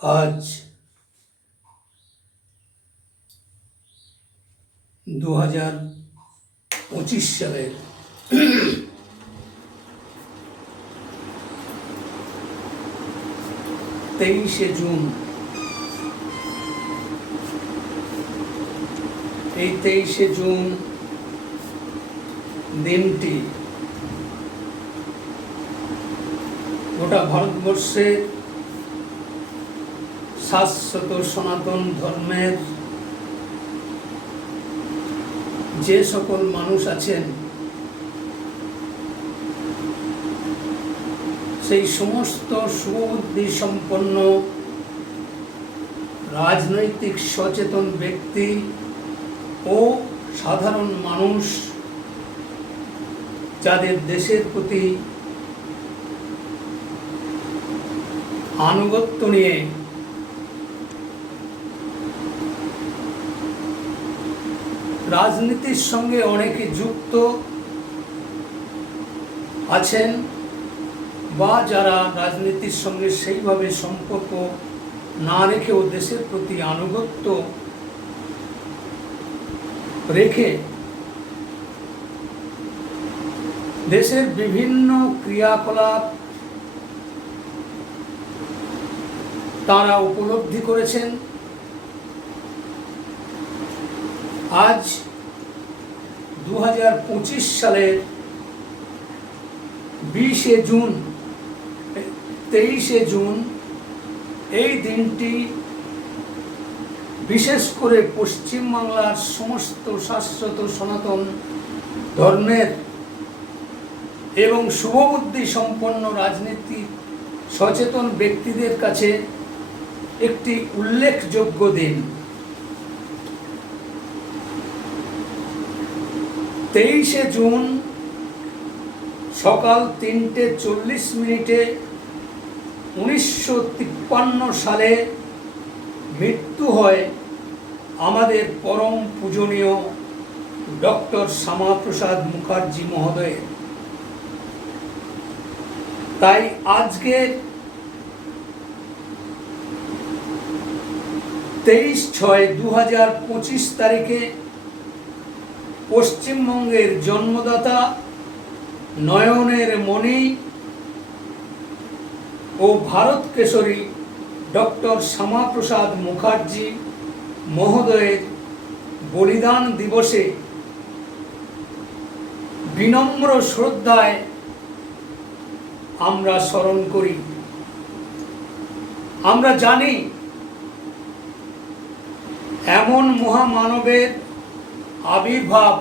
আজ 2025 সালের 23শে জুন। এই 23শে জুন দিনটি গোটা ভারতবর্ষের শাশ্বত সনাতন ধর্মের যে সকল মানুষ আছেন সেই সমস্ত সুবুদ্ধি সম্পন্ন রাজনৈতিক সচেতন ব্যক্তি ও সাধারণ মানুষ যাদের দেশের প্রতি আনুগত্য নিয়ে রাজনীতির সঙ্গে অনেকে যুক্ত আছেন বা যারা রাজনীতির সঙ্গে সেইভাবে সম্পর্ক না রেখেও দেশের প্রতি আনুগত্য রেখে দেশের বিভিন্ন ক্রিয়াকলাপ তারা উপলব্ধি করেছেন। আজ 2025 সালের 20শে জুন 23শে জুন এই দিনটি বিশেষ করে পশ্চিমবাংলার সমস্ত শাশ্বত সনাতন ধর্মের এবং শুভবুদ্ধি সম্পন্ন রাজনীতি সচেতন ব্যক্তিদের কাছে একটি উল্লেখযোগ্য দিন। 23শে জুন সকাল 3:40 1953 সালে মৃত্যু হয় আমাদের পরম পূজনীয় ডক্টর শ্যামাপ্রসাদ মুখার্জি মহোদয়ের। তাই আজকে 23/6/2025 তারিখে পশ্চিমবঙ্গের জন্মদাতা, নয়নের মণি ও ভারত কেশরী ডক্টর শ্যামাপ্রসাদ মুখার্জি মহোদয়ের বলিদান দিবসে বিনম্র শ্রদ্ধায় আমরা স্মরণ করি। আমরা জানি এমন মহামানবের আবির্ভাব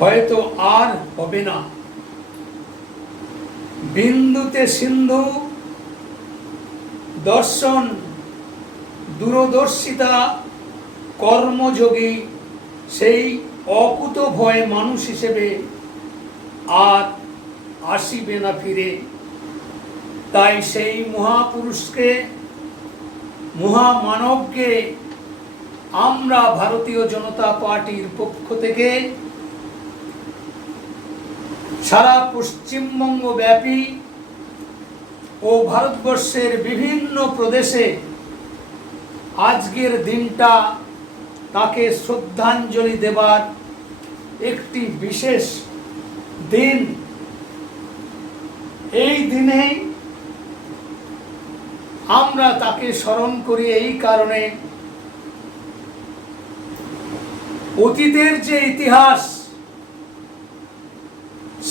হয়তো আর হবে না। বিন্দুতে সিন্ধু দর্শন, দূরদর্শিতা, কর্মযোগী সেই অকুতভয় মানুষ হিসেবে আর আসিবে না ফিরে। তাই সেই মহাপুরুষকে, মহামানবকে আমরা ভারতীয় জনতা পার্টির পক্ষ থেকে সারা পশ্চিমবঙ্গ ব্যাপী ও ভারতবর্ষের বিভিন্ন প্রদেশে আজকের দিনটা তাকে শ্রদ্ধাঞ্জলি দেবার একটি বিশেষ দিন। এই দিনে আমরা তাকে স্মরণ করি এই কারণে, অতীতের যে ইতিহাস,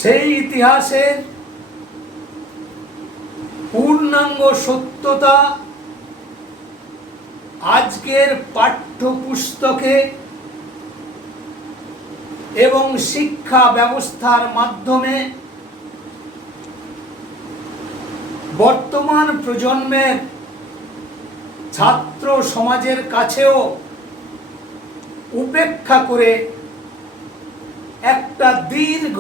সেই ইতিহাসের পূর্ণাঙ্গ সত্যতা আজকের পাঠ্যপুস্তকে এবং শিক্ষা ব্যবস্থার মাধ্যমে বর্তমান প্রজন্মের ছাত্র সমাজের কাছেও উপেক্ষা করে একটা দীর্ঘ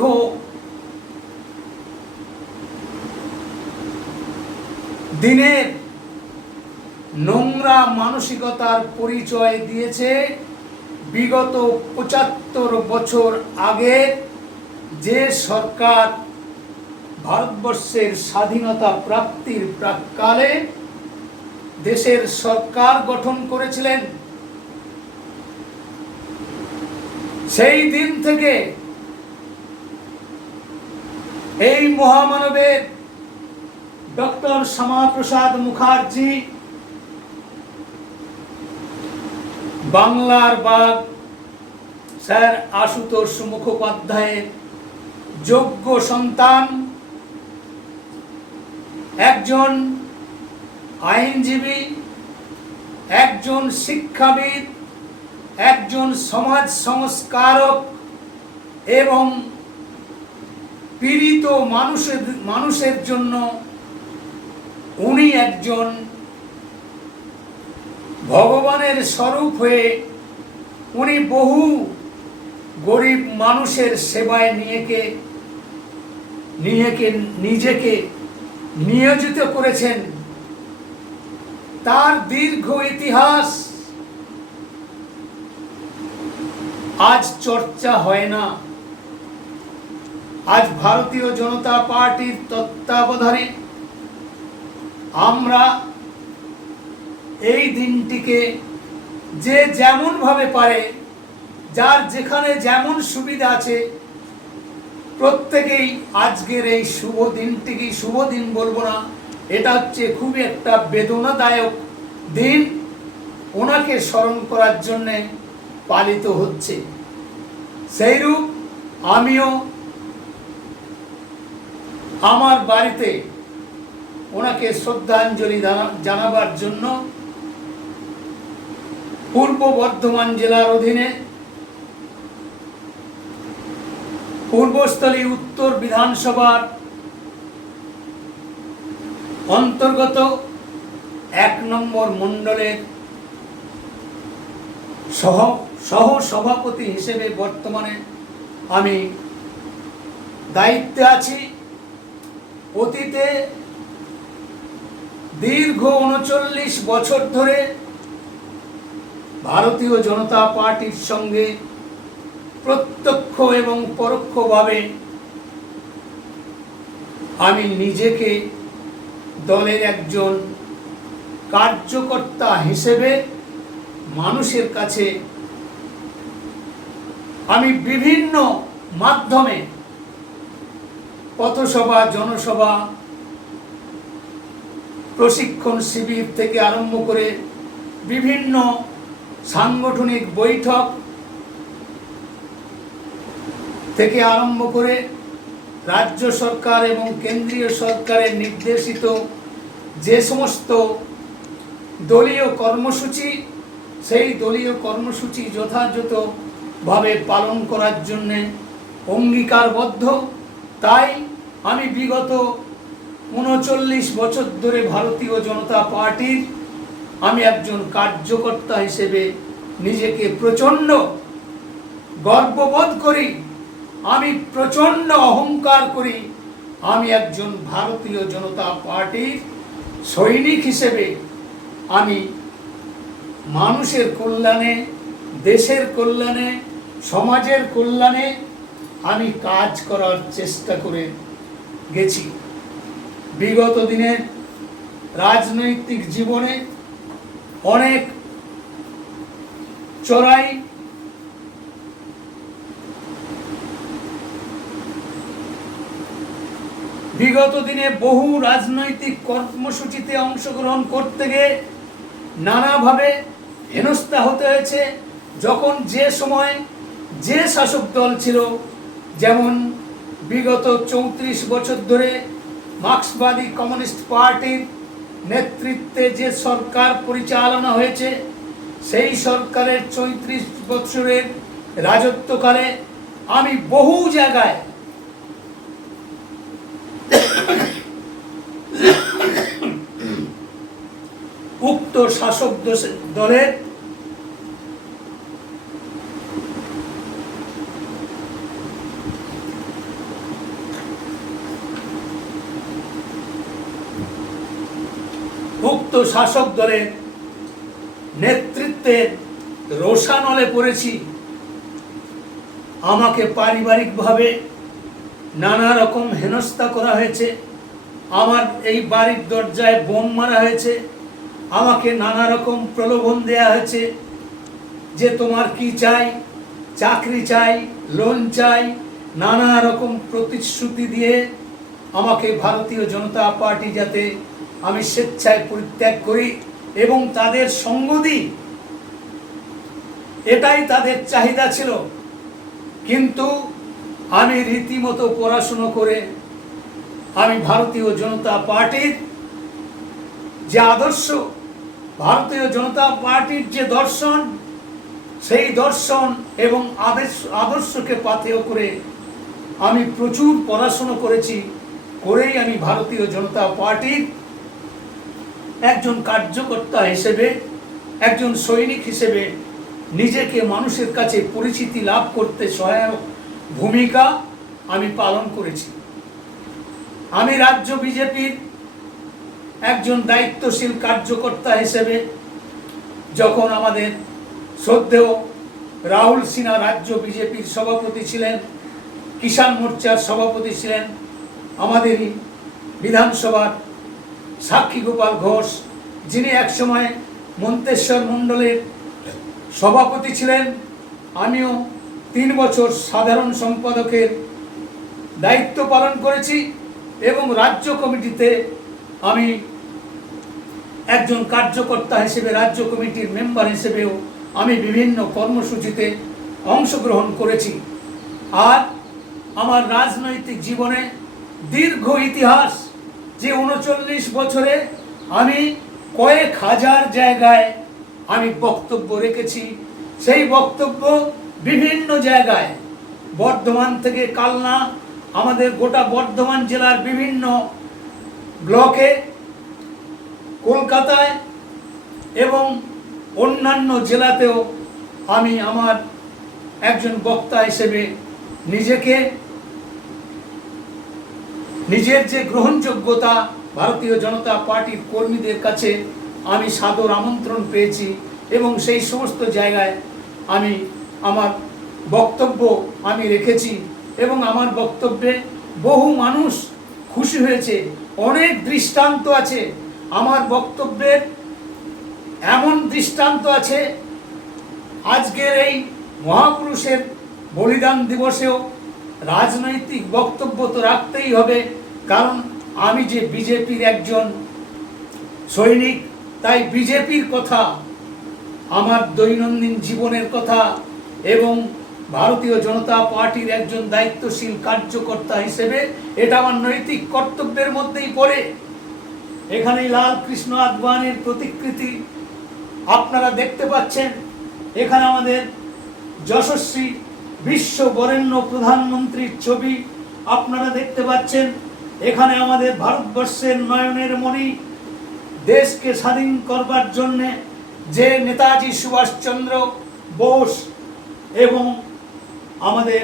দিনের নোংরা মানসিকতার পরিচয় দিয়েছে বিগত ৭৫ বছর আগে যে সরকার ভারতবর্ষের স্বাধীনতা প্রাপ্তির প্রাক্কালে দেশের সরকার গঠন করেছিলেন। সেই দিন থেকে এই মহামানবের ডক্টর শ্যামাপ্রসাদ মুখার্জি, বাংলার বাঘ স্যার আশুতোষ মুখোপাধ্যায়ের যোগ্য সন্তান, একজন আইনজীবী, একজন শিক্ষাবিদ, একজন সমাজ সংস্কারক এবং পীড়িত মানুষের জন্য উনি একজন ভগবানের স্বরূপ হয়ে উনি বহু গরিব মানুষের সেবায় নিজেকে নিয়োজিত করেছেন। তার দীর্ঘ ইতিহাস আজ চর্চা হয় না। আজ ভারতীয় জনতা পার্টির তত্ত্বাবধানে আমরা এই দিনটিকে যে যেমন ভাবে পারে, যার যেখানে যেমন সুবিধা আছে, প্রত্যেকেই আজকের এই শুভ দিনটিকে, শুভ দিন বলবো না, এটা হচ্ছে খুবই একটা বেদনাদায়ক দিন, ওনাকে স্মরণ করার জন্যে পালিত হচ্ছে। সেইরূপ আমিও আমার বাড়িতে ওনাকে শ্রদ্ধাঞ্জলি জানাবার জন্য পূর্ব বর্ধমান জেলার অধীনে পূর্বস্থলী উত্তর বিধানসভার অন্তর্গত ১ নম্বর মণ্ডলের সহ সভাপতি হিসেবে বর্তমানে আমি দায়িত্বে আছি। অতীতে দীর্ঘ ৩৯ বছর ধরে ভারতীয় জনতা পার্টির সঙ্গে প্রত্যক্ষ এবং পরোক্ষভাবে আমি নিজেকে দলের একজন কার্যকর্তা হিসেবে মানুষের কাছে আমি বিভিন্ন মাধ্যমে পথসভা, জনসভা, প্রশিক্ষণ শিবির থেকে আরম্ভ করে বিভিন্ন সাংগঠনিক বৈঠক থেকে আরম্ভ করে রাজ্য সরকার এবং কেন্দ্রীয় সরকারের নির্দেশিত যে সমস্ত দলীয় কর্মসূচি, সেই দলীয় কর্মসূচি যথাযথভাবে পালন করার জন্যে অঙ্গীকারবদ্ধ। তাই আমি বিগত ৩৯ বছর ধরে ভারতীয় জনতা পার্টির আমি একজন কার্যকর্তা হিসেবে নিজেকে প্রচণ্ড গর্ববোধ করি, আমি প্রচণ্ড অহংকার করি। আমি একজন ভারতীয় জনতা পার্টির সৈনিক হিসেবে আমি মানুষের কল্যাণে, দেশের কল্যাণে, সমাজের কল্যাণে আমি কাজ করার চেষ্টা করে গেছি। বিগত দিনের রাজনৈতিক জীবনে অনেক চড়াই বিগত দিনে বহু রাজনৈতিক কর্মসূচিতে অংশগ্রহণ করতে গিয়ে নানাভাবে হেনস্থা হতে হয়েছে। যখন যে সময় যে শাসক দল ছিল, যেমন বিগত 34 বছর ধরে মার্ক্সবাদী কমিউনিস্ট পার্টির নেতৃত্বে যে সরকার পরিচালনা হয়েছে, সেই সরকারের 34 বছরের রাজত্বকালে আমি বহু জায়গায় উক্ত শাসক দলের নেতৃত্বের রোষানলে পড়েছি। আমাকে পারিবারিকভাবে নানা রকম হেনস্থা করা হয়েছে। আমার এই বাড়ির দরজায় বোম মারা হয়েছে। আমাকে নানা রকম প্রলোভন দেয়া হয়েছে যে তোমার কি চাই, চাকরি চাই, লোন চাই, নানা রকম প্রতিশ্রুতি দিয়ে আমাকে ভারতীয় জনতা পার্টি যাতে আমি স্বেচ্ছায় পরিত্যাগ করি এবং তাদের সঙ্গ দিই, এটাই তাদের চাহিদা ছিল। কিন্তু আমি রীতিমতো পড়াশুনো করে আমি ভারতীয় জনতা পার্টির যে আদর্শ, ভারতীয় জনতা পার্টির যে দর্শন, সেই দর্শন এবং আদর্শকে পাথেয় করে আমি প্রচুর পড়াশুনো করেছি। করেই আমি ভারতীয় জনতা পার্টির একজন কার্যকর্তা হিসেবে, একজন সৈনিক হিসেবে নিজেকে মানুষের কাছে পরিচিতি লাভ করতে সহায়ক ভূমিকা আমি পালন করেছি। আমি রাজ্য বিজেপির একজন দায়িত্বশীল কার্যকর্তা হিসেবে, যখন আমাদের শ্রদ্ধেয় রাহুল সিনহা রাজ্য বিজেপির সভাপতি ছিলেন, কিষাণ মোর্চার সভাপতি ছিলেন, আমাদেরই বিধানসভার সাক্ষী গোপাল ঘোষ, যিনি একসময় মন্তেশ্বর মণ্ডলের সভাপতি ছিলেন, আমিও 3 বছর সাধারণ সম্পাদকের দায়িত্ব পালন করেছি এবং রাজ্য কমিটিতে আমি একজন কার্যকর্তা হিসেবে, রাজ্য কমিটির মেম্বার হিসেবেও আমি বিভিন্ন কর্মসূচিতে অংশগ্রহণ করেছি। আর আমার রাজনৈতিক জীবনে দীর্ঘ ইতিহাস, যে 39 বছরে আমি কয়েক হাজার জায়গায় আমি বক্তব্য রেখেছি। সেই বক্তব্য বিভিন্ন জায়গায়, বর্ধমান থেকে কালনা, আমাদের গোটা বর্ধমান জেলার বিভিন্ন ব্লকে, কলকাতায় এবং অন্যান্য জেলাতেও আমি আমার একজন বক্তা হিসেবে নিজের যে গ্রহণযোগ্যতা ভারতীয় জনতা পার্টির কর্মীদের কাছে আমি সাদর আমন্ত্রণ পেয়েছি এবং সেই সমস্ত জায়গায় আমি আমার বক্তব্য আমি রেখেছি এবং আমার বক্তব্যে বহু মানুষ খুশি হয়েছে। অনেক দৃষ্টান্ত আছে আমার বক্তব্যের, এমন দৃষ্টান্ত আছে আজকের এই মহাপুরুষের বলিদান দিবসেও রাজনৈতিক বক্তব্য তো রাখতেই হবে, কারণ আমি যে বিজেপির একজন সৈনিক, তাই বিজেপির কথা, আমার দৈনন্দিন জীবনের কথা এবং ভারতীয় জনতা পার্টির একজন দায়িত্বশীল কার্যকর্তা হিসেবে এটা আমার নৈতিক কর্তব্যের মধ্যেই পড়ে। এখানে লাল কৃষ্ণ আদবানির প্রতিকৃতি আপনারা দেখতে পাচ্ছেন। এখানে আমাদের যশস্বী বিশ্ব বরেণ্য প্রধানমন্ত্রীর ছবি আপনারা দেখতে পাচ্ছেন। এখানে আমাদের ভারতবর্ষের নয়নের মণি, দেশকে স্বাধীন করবার জন্যে যে নেতাজি সুভাষচন্দ্র বোস এবং আমাদের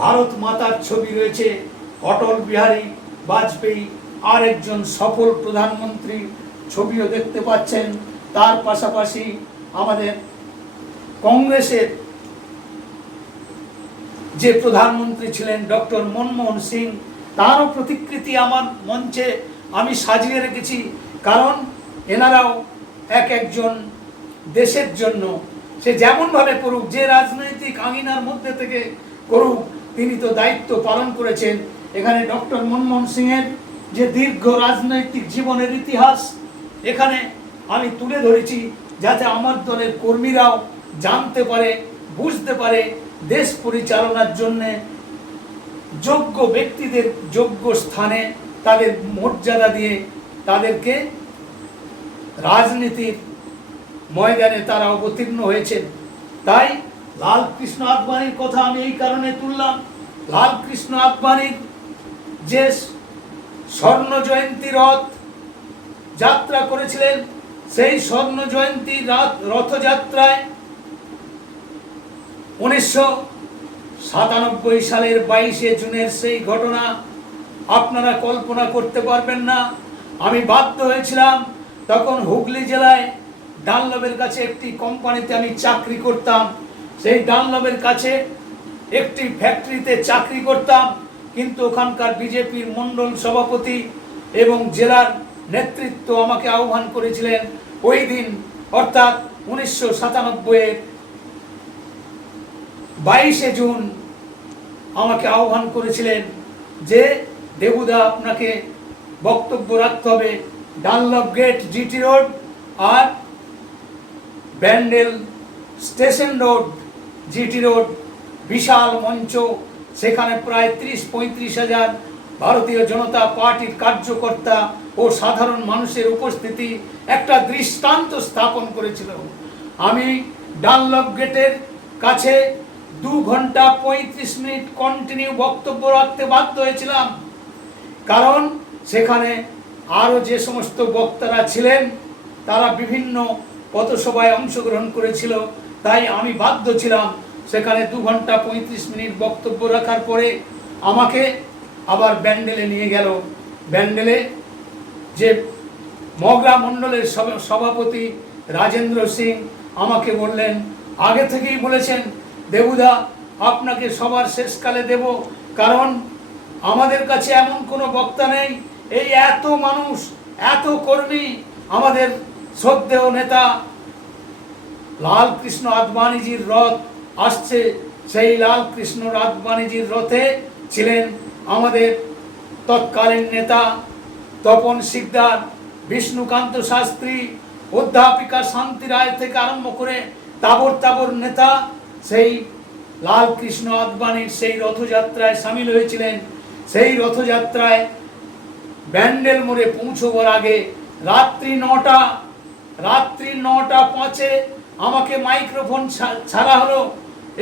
ভারত মাতার ছবি রয়েছে, অটল বিহারী বাজপেয়ী আর একজন সফল প্রধানমন্ত্রী ছবিও দেখতে পাচ্ছেন। তার পাশাপাশি আমাদের কংগ্রেসের যে প্রধানমন্ত্রী ছিলেন ডক্টর মনমোহন সিং, তারও প্রতিকৃতি আমার মঞ্চে আমি সাজিয়ে রেখেছি। কারণ এনারাও এক একজন দেশের জন্য সে যেমনভাবে করুক, যে রাজনৈতিক আঙিনার মধ্যে থেকে করুক, তিনি তো দায়িত্ব পালন করেছেন। এখানে ডক্টর মনমোহন সিংয়ের যে দীর্ঘ রাজনৈতিক জীবনের ইতিহাস এখানে আমি তুলে ধরেছি, যাতে আমার দলের কর্মীরাও জানতে পারে, বুঝতে পারে দেশ পরিচালনার জন্যে যোগ্য ব্যক্তিদের যোগ্য স্থানে তাদের মর্যাদা দিয়ে তাদেরকে রাজনীতির ময়দানে তারা অবতীর্ণ হয়েছেন। তাই লালকৃষ্ণ আদবানির কথা আমি এই কারণে তুললাম। লালকৃষ্ণ আদবানির যে স্বর্ণ জয়ন্তী রথ যাত্রা করেছিলেন, সেই স্বর্ণ জয়ন্তী রথযাত্রায় 1997 সালের 22শে জুনের সেই ঘটনা আপনারা কল্পনা করতে পারবেন না। আমি বাধ্য হয়েছিলাম, তখন হুগলি জেলায় ডানলবের কাছে একটি কোম্পানিতে আমি চাকরি করতাম। সেই ডানলবের কাছে একটি ফ্যাক্টরিতে চাকরি করতাম, কিন্তু ওখানকার বিজেপির মণ্ডল সভাপতি এবং জেলার নেতৃত্ব আমাকে আহ্বান করেছিলেন ওই দিন, অর্থাৎ 1997-এর 22শে জুন আমাকে আহ্বান করেছিলেন যে দেবুদা, আপনাকে বক্তব্য রাখতে হবে ডানলপ গেট জিটি রোড আর Bandel station road GT road, বিশাল মঞ্চ, সেখানে প্রায় 30-35 হাজার ভারতীয় জনতা পার্টির কার্যকর্তা ও সাধারণ মানুষের উপস্থিতি একটা দৃষ্টান্ত স্থাপন করেছিল। আমি ডানলপ গেটের কাছে 2 ঘন্টা 35 মিনিট কন্টিনিউ বক্তব্য রাখতে বাধ্য হয়েছিলাম, কারণ সেখানে আরও যে সমস্ত বক্তারা ছিলেন তারা বিভিন্ন পথসভায় অংশগ্রহণ করেছিল। তাই আমি বাধ্য ছিলাম সেখানে 2 ঘন্টা 35 মিনিট বক্তব্য রাখার পরে আমাকে আবার ব্যান্ডেলে নিয়ে গেল। ব্যান্ডেলে যে মগরা মণ্ডলের সভাপতি রাজেন্দ্র সিং আমাকে বললেন, আগে থেকেই বলেছেন দেবুদা আপনাকে সবার শেষকালে দেব, কারণ আমাদের কাছে এমন কোনো বক্তা নেই, এই এত মানুষ, এত কর্মী, আমাদের শ্রদ্ধেয় নেতা লালকৃষ্ণ আদবানিজির রথ আসছে। সেই লালকৃষ্ণ আদবানিজির রথে ছিলেন আমাদের তৎকালীন নেতা তপন শিকদার, বিষ্ণুকান্ত শাস্ত্রী, অধ্যাপিকা শান্তি রায় থেকে আরম্ভ করে তাবর তাবর নেতা সেই লালকৃষ্ণ আদবানির সেই রথযাত্রায় সামিল হয়েছিলেন। সেই রথযাত্রায় ব্যান্ডেল মোড়ে পৌঁছবার আগে রাত্রি 9:05 আমাকে মাইক্রোফোন ছাড়া হলো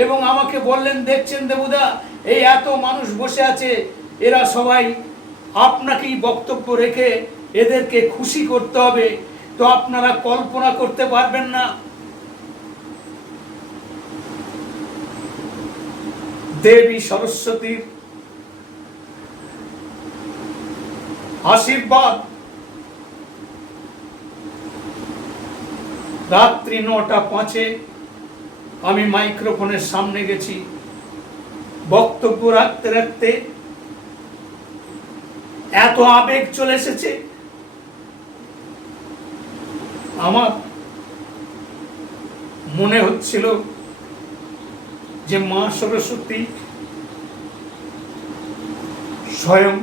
এবং আমাকে বললেন, দেখছেন দেবুদা, এই এত মানুষ বসে আছে, এরা সবাই আপনাকেই বক্তব্য রেখে এদেরকে খুশি করতে হবে, তো আপনারা কল্পনা করতে পারবেন না দেবী সরস্বতীর আশীর্বাদ। রাত্রি 9:05 আমি মাইক্রোফোনের সামনে গেছি। বক্তব্য রাখতে রাখতে এত আবেগ চলে এসেছে, আমার মনে হচ্ছিল যে মা সরস্বতী স্বয়ং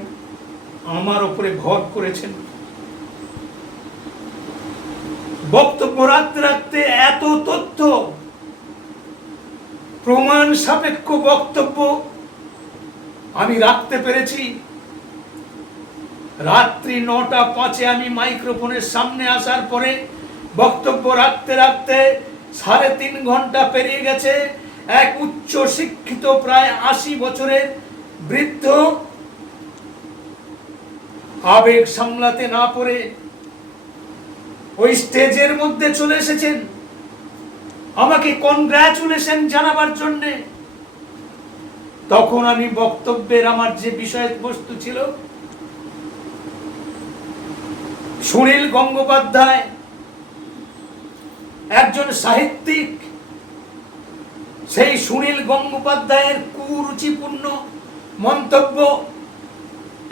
আমার উপরে ভর করেছেন। বক্তব্য রাখতে রাখতে এত তথ্য প্রমাণ সাপেক্ষ বক্তব্য আমি রাখতে পেরেছি। রাত্রি 9:05 আমি মাইক্রোফোনের সামনে আসার পরে বক্তব্য রাখতে রাখতে 3.5 ঘন্টা পেরিয়ে গেছে। এক উচ্চ শিক্ষিত প্রায় 80 বছরের বৃদ্ধ আবেগ সামলাতে না পারে ওই স্টেজের মধ্যে চলে এসেছেন আমাকে কনগ্রাচুলেশন জানাবার জন্য। তখন আমি বক্তব্যের আমার যে বিষয়বস্তু ছিল, সুনীল গঙ্গোপাধ্যায় একজন সাহিত্যিক, সেই সুনীল গঙ্গোপাধ্যায়ের কুরুচিপূর্ণ মন্তব্য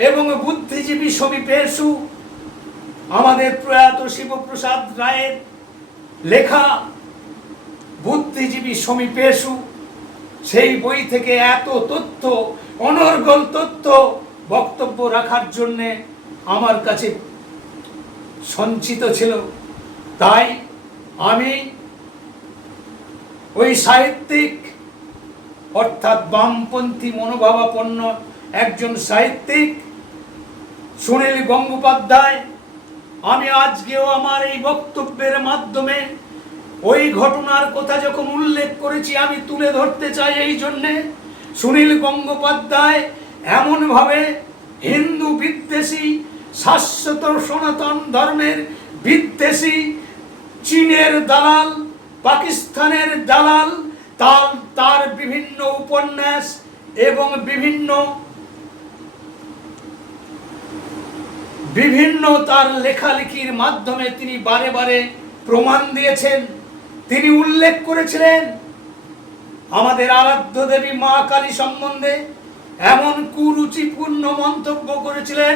এবং বুদ্ধিজীবী সমীপেষু আমাদের প্রয়াত শিবপ্রসাদ রায়ের লেখা বুদ্ধিজীবী সমীপেষু, সেই বই থেকে এত তথ্য, অনর্গল তথ্য বক্তব্য রাখার জন্যে আমার কাছে সঞ্চিত ছিল। তাই আমি ওই সাহিত্যিক অর্থাৎ বামপন্থী মনোভাবাপন্ন একজন সাহিত্যিক সুনীল গঙ্গোপাধ্যায়, আমি আজকেও আমার এই বক্তব্যের মাধ্যমে ওই ঘটনার কথা যখন উল্লেখ করেছি আমি তুলে ধরতে চাই এই জন্যে, সুনীল গঙ্গোপাধ্যায় এমনভাবে হিন্দু বিদ্বেষী, শাশ্বত সনাতন ধর্মের বিদ্বেষী, চীনের দালাল, পাকিস্তানের দালাল, তার বিভিন্ন উপন্যাস এবং বিভিন্ন তার লেখালেখির মাধ্যমে তিনি বারে বারে প্রমাণ দিয়েছেন। তিনি উল্লেখ করেছিলেন আমাদের আরাধ্য দেবী মা কালী সম্বন্ধে এমন কুরুচিপূর্ণ মন্তব্য করেছিলেন,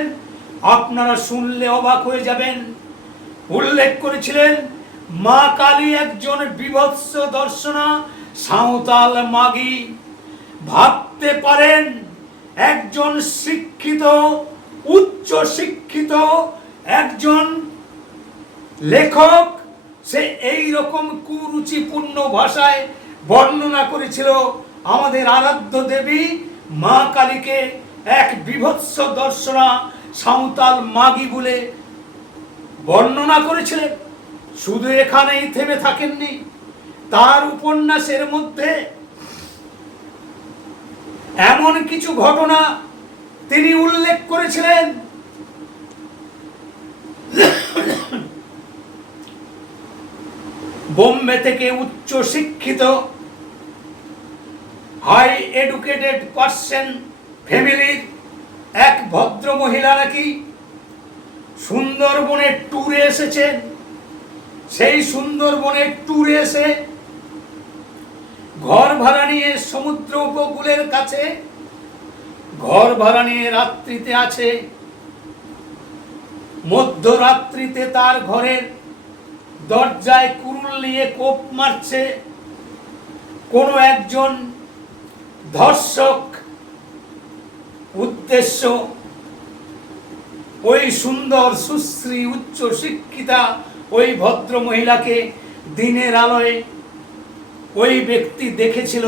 আপনারা শুনলে অবাক হয়ে যাবেন। উল্লেখ করেছিলেন মা কালী একজন বিভৎস দর্শনা সাঁওতাল মাগী। ভাবতে পারেন একজন শিক্ষিত, উচ্চ শিক্ষিত একজন লেখক সে এই রকম কুরুচিপূর্ণ ভাষায় বর্ণনা করেছিল আমাদের আরাধ্য দেবী মা কালীকে এক বিভৎস দর্শনা সাঁওতাল মাগী বলে বর্ণনা করেছিলেন। শুধু এখানেই থেমে থাকেননি, তার উপন্যাসের মধ্যে এমন কিছু ঘটনা তিনি উল্লেখ করেছিলেন বোম্বে থেকে উচ্চ শিক্ষিত হাই এডুকেটেড পার্সন ফ্যামিলির এক ভদ্র মহিলা নাকি সুন্দরবনে ট্যুরে এসেছেন। সেই সুন্দরবনে ট্যুরে এসে ঘর ভাড়া নিয়ে সমুদ্র উপকূলের কাছে ঘর ভাড়া নিয়ে রাত্রিতে আছে। মধ্যরাত্রিতে তার ঘরের দরজায় কুরুল নিয়ে কোপ মারছে কোনো একজন ধর্ষক। উদ্দেশ্য ওই সুন্দর সুশ্রী উচ্চ শিক্ষিতা ওই ভদ্র মহিলাকে দিনের আলোয় ওই ব্যক্তি দেখেছিল,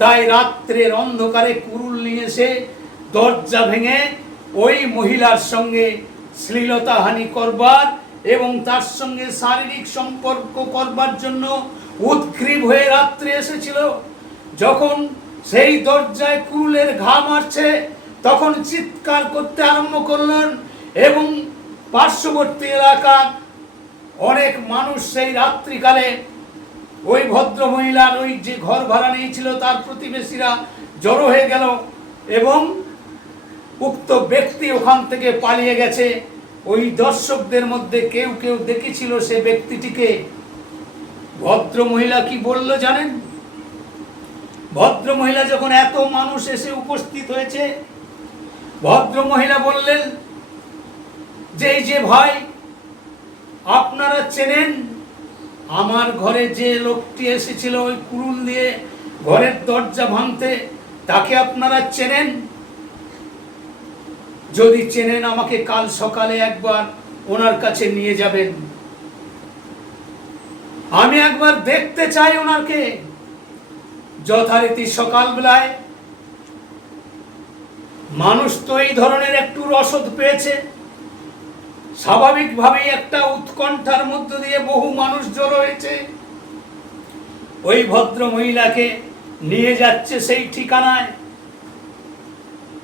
তাই রাত্রের অন্ধকারে কুরুল নিয়ে এসে দরজা ভেঙে ওই মহিলার সঙ্গে শ্লীলতাহানি করবার এবং তার সঙ্গে শারীরিক সম্পর্ক করবার জন্য উদ্গ্রীব হয়ে রাত্রে এসেছিল। যখন সেই দরজায় কুরুলের ঘা মারছে তখন চিৎকার করতে আরম্ভ করলেন এবং পার্শ্ববর্তী এলাকার অনেক মানুষ সেই রাত্রিকালে ওই ভদ্র মহিলার ওই যে ঘর ভাড়া নিয়েছিল তার প্রতিবেশীরা জড়ো হয়ে গেল এবং উক্ত ব্যক্তি ওখান থেকে পালিয়ে গেছে। ওই দর্শকদের মধ্যে কেউ কেউ দেখেছিল সে ব্যক্তিটিকে। ভদ্র মহিলা কি বলল জানেন? ভদ্র মহিলা যখন এত মানুষ এসে উপস্থিত হয়েছে, ভদ্র মহিলা বললেন যে এই যে ভাই আপনারা চেনেন আমার ঘরে যে লোকটি এসেছিল ওই কুরুল দিয়ে ঘরের দরজা ভাঙতে, তাকে আপনারা চেনেন? যদি চেনেন আমাকে কাল সকালে একবার ওনার কাছে নিয়ে যাবেন, আমি একবার দেখতে চাই ওনাকে। যথারীতি সকালবেলায় মানুষ তো এই ধরনের একটু রসদ পেয়েছে, স্বাভাবিকভাবেই একটা উৎকণ্ঠার মধ্য দিয়ে বহু মানুষ জড়ো হয়েছে। ওই ভদ্র মহিলাকে নিয়ে যাচ্ছে সেই ঠিকানায়।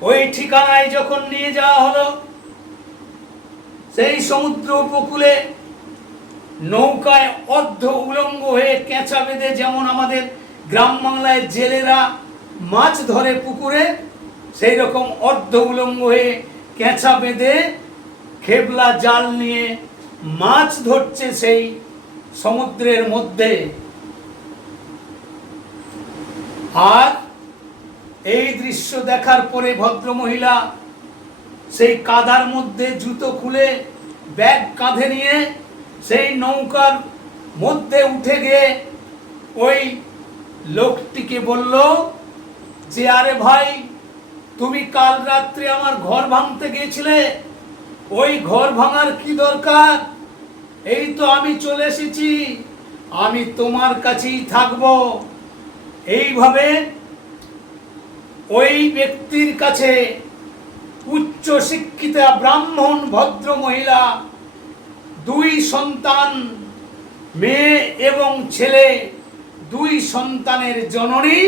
ওই ঠিকানায় যখন নিয়ে যাওয়া হলো, সেই সমুদ্র উপকূলে নৌকায় অর্ধ উলঙ্গ হয়ে কেঁচা বেঁধে, যেমন আমাদের গ্রাম বাংলায় জেলেরা মাছ ধরে পুকুরে, সেই রকম অর্ধ উলঙ্গ হয়ে কেঁচা বেঁধে খেবলা জাল নিয়ে মাছ ধরছে সেই সমুদ্রের মধ্যে। আর এই দৃশ্য দেখার পরে ভদ্রমহিলা সেই কাদার মধ্যে জুতো খুলে ব্যাগ কাঁধে নিয়ে সেই নৌকার মধ্যে উঠে গিয়ে ওই লোকটিকে বলল যে, আরে ভাই, তুমি কাল রাত্রে আমার ঘর ভাঙতে গিয়েছিলে, ওই ঘর ভাঙার কি দরকার? এই তো আমি চলে এসেছি, আমি তোমার কাছেই থাকবো। এইভাবে ওই ব্যক্তির কাছে উচ্চ শিক্ষিতা ব্রাহ্মণ ভদ্র মহিলা, 2 সন্তান, মেয়ে এবং ছেলে, 2 সন্তানের জননী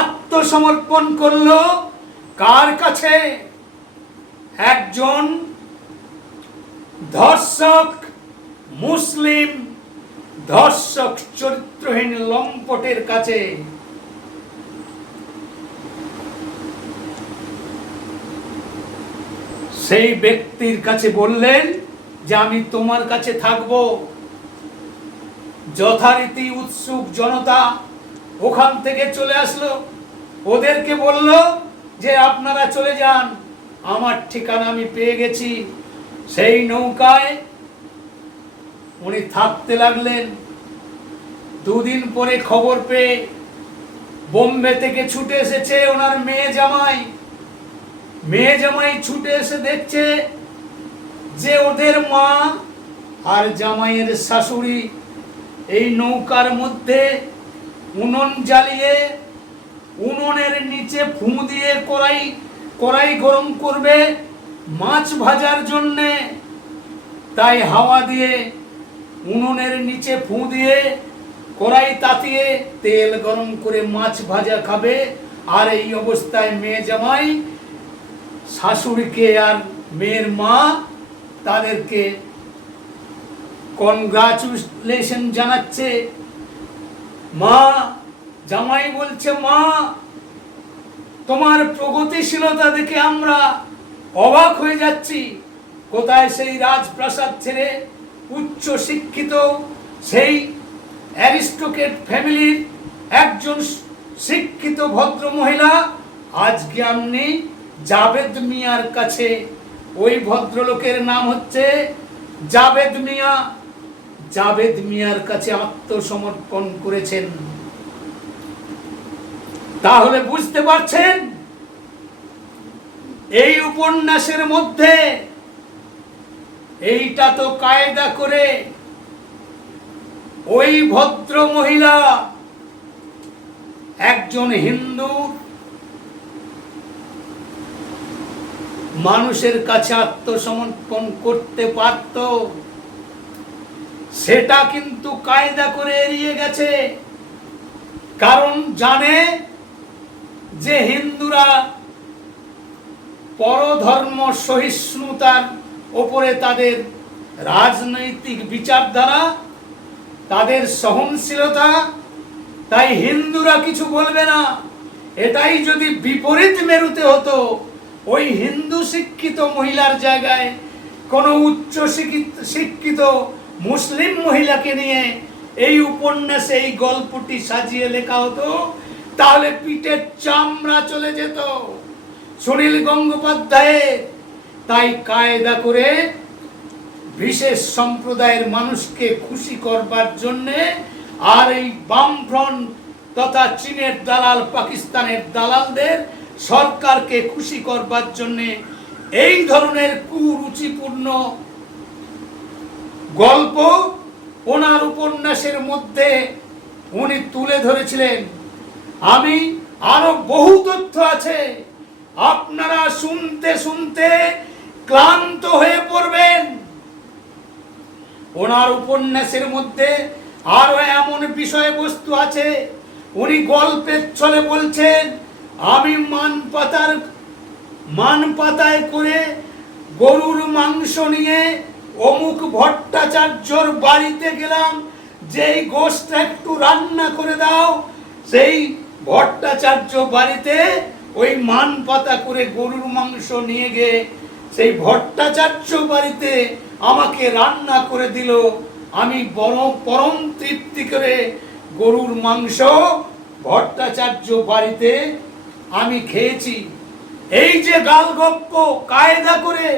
আত্মসমর্পণ করলো। কার কাছে? একজন ধর্ষক, মুসলিম ধর্ষক, চরিত্রহীন লম্পটের কাছে। সেই ব্যক্তির কাছে বললেন যে আমি তোমার কাছে থাকব। যথারীতি উৎসুক জনতা ওখান থেকে চলে আসলো, ওদেরকে বলল যে আপনারা চলে যান, আমার ঠিকানা আমি পেয়ে গেছি। সেই নৌকায় উনি থাকতে লাগলেন। 2 দিন পরে খবর পেয়ে বোম্বে থেকে ছুটে এসেছে ওনার মেয়ে জামাই ছুটে এসে দেখছে যে ওদের মা আর জামাইয়ের শাশুড়ি এই নৌকার মধ্যে উনুন জ্বালিয়ে উনুনের নিচে ফুঁ দিয়ে কড়াই গরম করবে মাছ ভাজার জন্যে। তাই হাওয়া দিয়ে উনুনের নিচে ফুঁ দিয়ে কড়াই তাতিয়ে তেল গরম করে মাছ ভাজা খাবে। আর এই অবস্থায় মেয়ে জামাই শাশুড়িকে আর মেয়ের মা তাদেরকে কনগ্রাচুলেশন জানাচ্ছে। মা, জামাই বলছে, মা, তোমার প্রগতিশীলতা দেখে আমরা অবাক হয়ে যাচ্ছি। কোথায় সেই রাজপ্রাসাদ ছেড়ে উচ্চ শিক্ষিত সেই অ্যারিস্টোক্রেট ফ্যামিলির একজন শিক্ষিত ভদ্র মহিলা, আজকে আপনি জাভেদ মিয়ার কাছে, ওই ভদ্রলোকের নাম হচ্ছে জাভেদ মিয়া, জাভেদ মিয়ার কাছে আত্মসমর্পণ করেছেন। তাহলে বুঝতে পারছেন এই উপন্যাসের মধ্যে এইটা তো কায়দা করে ওই ভদ্র মহিলা একজন হিন্দু মানুষের কাছে আত্মসমর্পণ করতে পারত, সেটা কিন্তু কায়দা করে এড়িয়ে গেছে। কারণ জানে যে হিন্দুরা পরধর্ম সহিষ্ণুতার ওপরে তাদের রাজনৈতিক বিচারধারা, তাদের সহনশীলতা, তাই হিন্দুরা কিছু বলবে না। এটাই যদি বিপরীত মেরুতে হতো, ওই হিন্দু শিক্ষিত মহিলার জায়গায় কোনো উচ্চ শিক্ষিত মুসলিম মহিলাকে নিয়ে এই উপন্যাসে এই গল্পটি সাজিয়ে লেখা হতো, তাহলে পিঠের চামড়া চলে যেত সুনীল গঙ্গোপাধ্যায়ের। তাই কায়দা করে বিশেষ সম্প্রদায়ের মানুষকে খুশি করবার জন্যে আর এই বামফ্রন্ট তথা চীনের দালাল, পাকিস্তানের দালালদের সরকারকে খুশি করবার জন্যে এই ধরনের কুরুচিপূর্ণ গল্প ওনার উপন্যাসের মধ্যে উনি তুলে ধরেছিলেন। আমি আরো বহু তথ্য আছে, আপনারা শুনতে শুনতে ক্লান্ত হয়ে পড়বেন। ওনার উপন্যাসের মধ্যে আরো এমন বিষয়বস্তু আছে, উনি গল্পের ছলে বলছেন, আমি মান পাতায় করে গরুর মাংস নিয়ে অমুক ভট্টাচার্যর বাড়িতে গেলাম, যেই গোশটা একটু রান্না করে দাও। সেই ভট্টাচার্য বাড়িতে ওই মান পাতা করে গরুর মাংস নিয়ে গিয়ে সেই ভট্টাচার্য বাড়িতে আমাকে রান্না করে দিল। আমি বড় পরম তৃপ্তি করে গরুর মাংস ভট্টাচার্য বাড়িতে আমি খেয়েছি। এই যে গালগপ্প কায়দা করে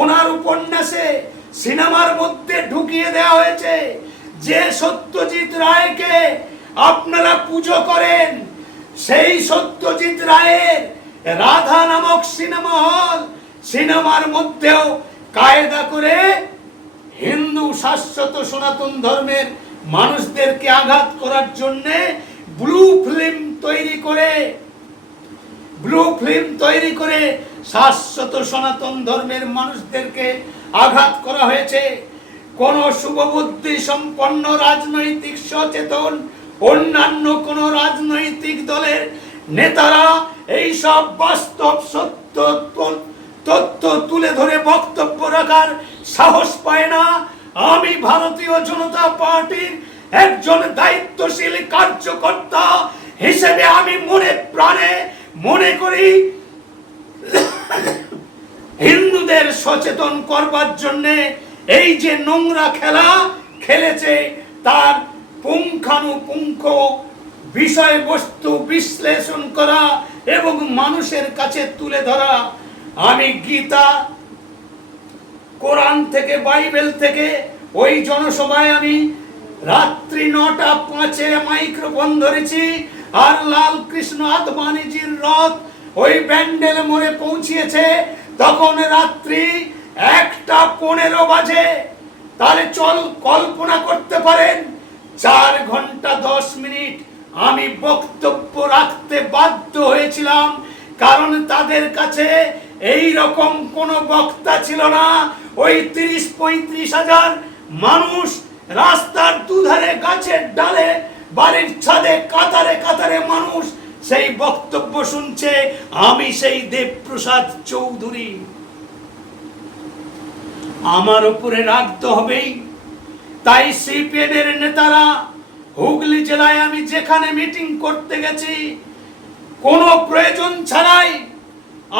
ওনার উপন্যাসে সিনেমার মধ্যে ঢুকিয়ে দেওয়া হয়েছে, যে সত্যজিৎ রায়কে আপনারা পুজো করেন, সেই সত্যজিৎ রায়ের রাধা নামক সিনেমা হল, সিনেমার মধ্যেও কায়দা করে হিন্দু শাশ্বত সনাতন ধর্মের মানুষদেরকে আঘাত করার জন্য ব্লু ফিল্ম তৈরি করে শাশ্বত সনাতন ধর্মের মানুষদেরকে আঘাত করা হয়েছে। কোন শুভবুদ্ধি সম্পন্ন রাজনৈতিক সচেতন অন্যান্য কোন রাজনৈতিক দলের নেতারা এই সব বাস্তব সত্য তথ্য তুলে ধরে বক্তব্য রাখার সাহস পায় না। আমি ভারতীয় জনতা পার্টির একজন দায়িত্বশীল কার্যকর্তা হিসেবে আমি মনে প্রাণে মনে করি হিন্দুদের সচেতন করবার জন্য এই যে নোংরা খেলা খেলেছে তার পুঙ্খানুপুঙ্খ বিষয়বস্তু বিশ্লেষণ করা এবং মানুষের কাছে তুলে ধরা। আমি গীতা, কোরআন থেকে, বাইবেল থেকে ওই জনসভায় আমি রাত্রি 9:05 মাইক্রোফোন ধরেছি, আর লাল কৃষ্ণ আদবানিজির রথ ওই ব্যান্ডেল মোড়ে পৌঁছিয়েছে তখন রাত্রি 1:15 বাজে। তাহলে কল্পনা করতে পারেন 4 ঘন্টা 10 মিনিট আমি বক্তব্য রাখতে বাধ্য হয়েছিলাম, কারণ তাদের কাছে এই রকম কোন বক্তা ছিল না। ওই 30-35 হাজার মানুষ রাস্তার দুধারে, গাছের ডালে, বাড়ির ছাদে কাতারে কাতারে মানুষ সেই বক্তব্য শুনছে। আমি সেই দেবপ্রসাদ চৌধুরী, আমার উপরে রাগ তো হবেই। তাই সিপিএম এর নেতারা হুগলি জেলায় আমি যেখানে মিটিং করতে গেছি, কোনো প্রয়োজন ছাড়াই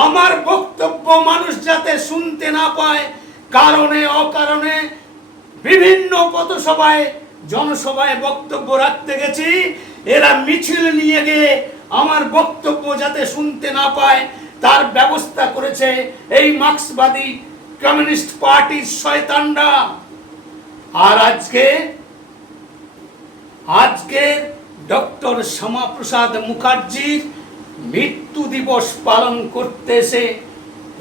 আমার বক্তব্য মানুষ যাতে শুনতে না পায়, কারণে অকারণে বিভিন্ন পথসভায়, জনসভায় বক্তব্য রাখতে গেছি, এরা মিছিল নিয়ে গিয়ে আমার বক্তব্য যাতে শুনতে না পায় তার ব্যবস্থা করেছে এই মার্ক্সবাদী কমিউনিস্ট পার্টির শয়তানরা। আর আজকে ডক্টর শ্যামাপ্রসাদ মুখার্জির মৃত্যু দিবস পালন করতেছে,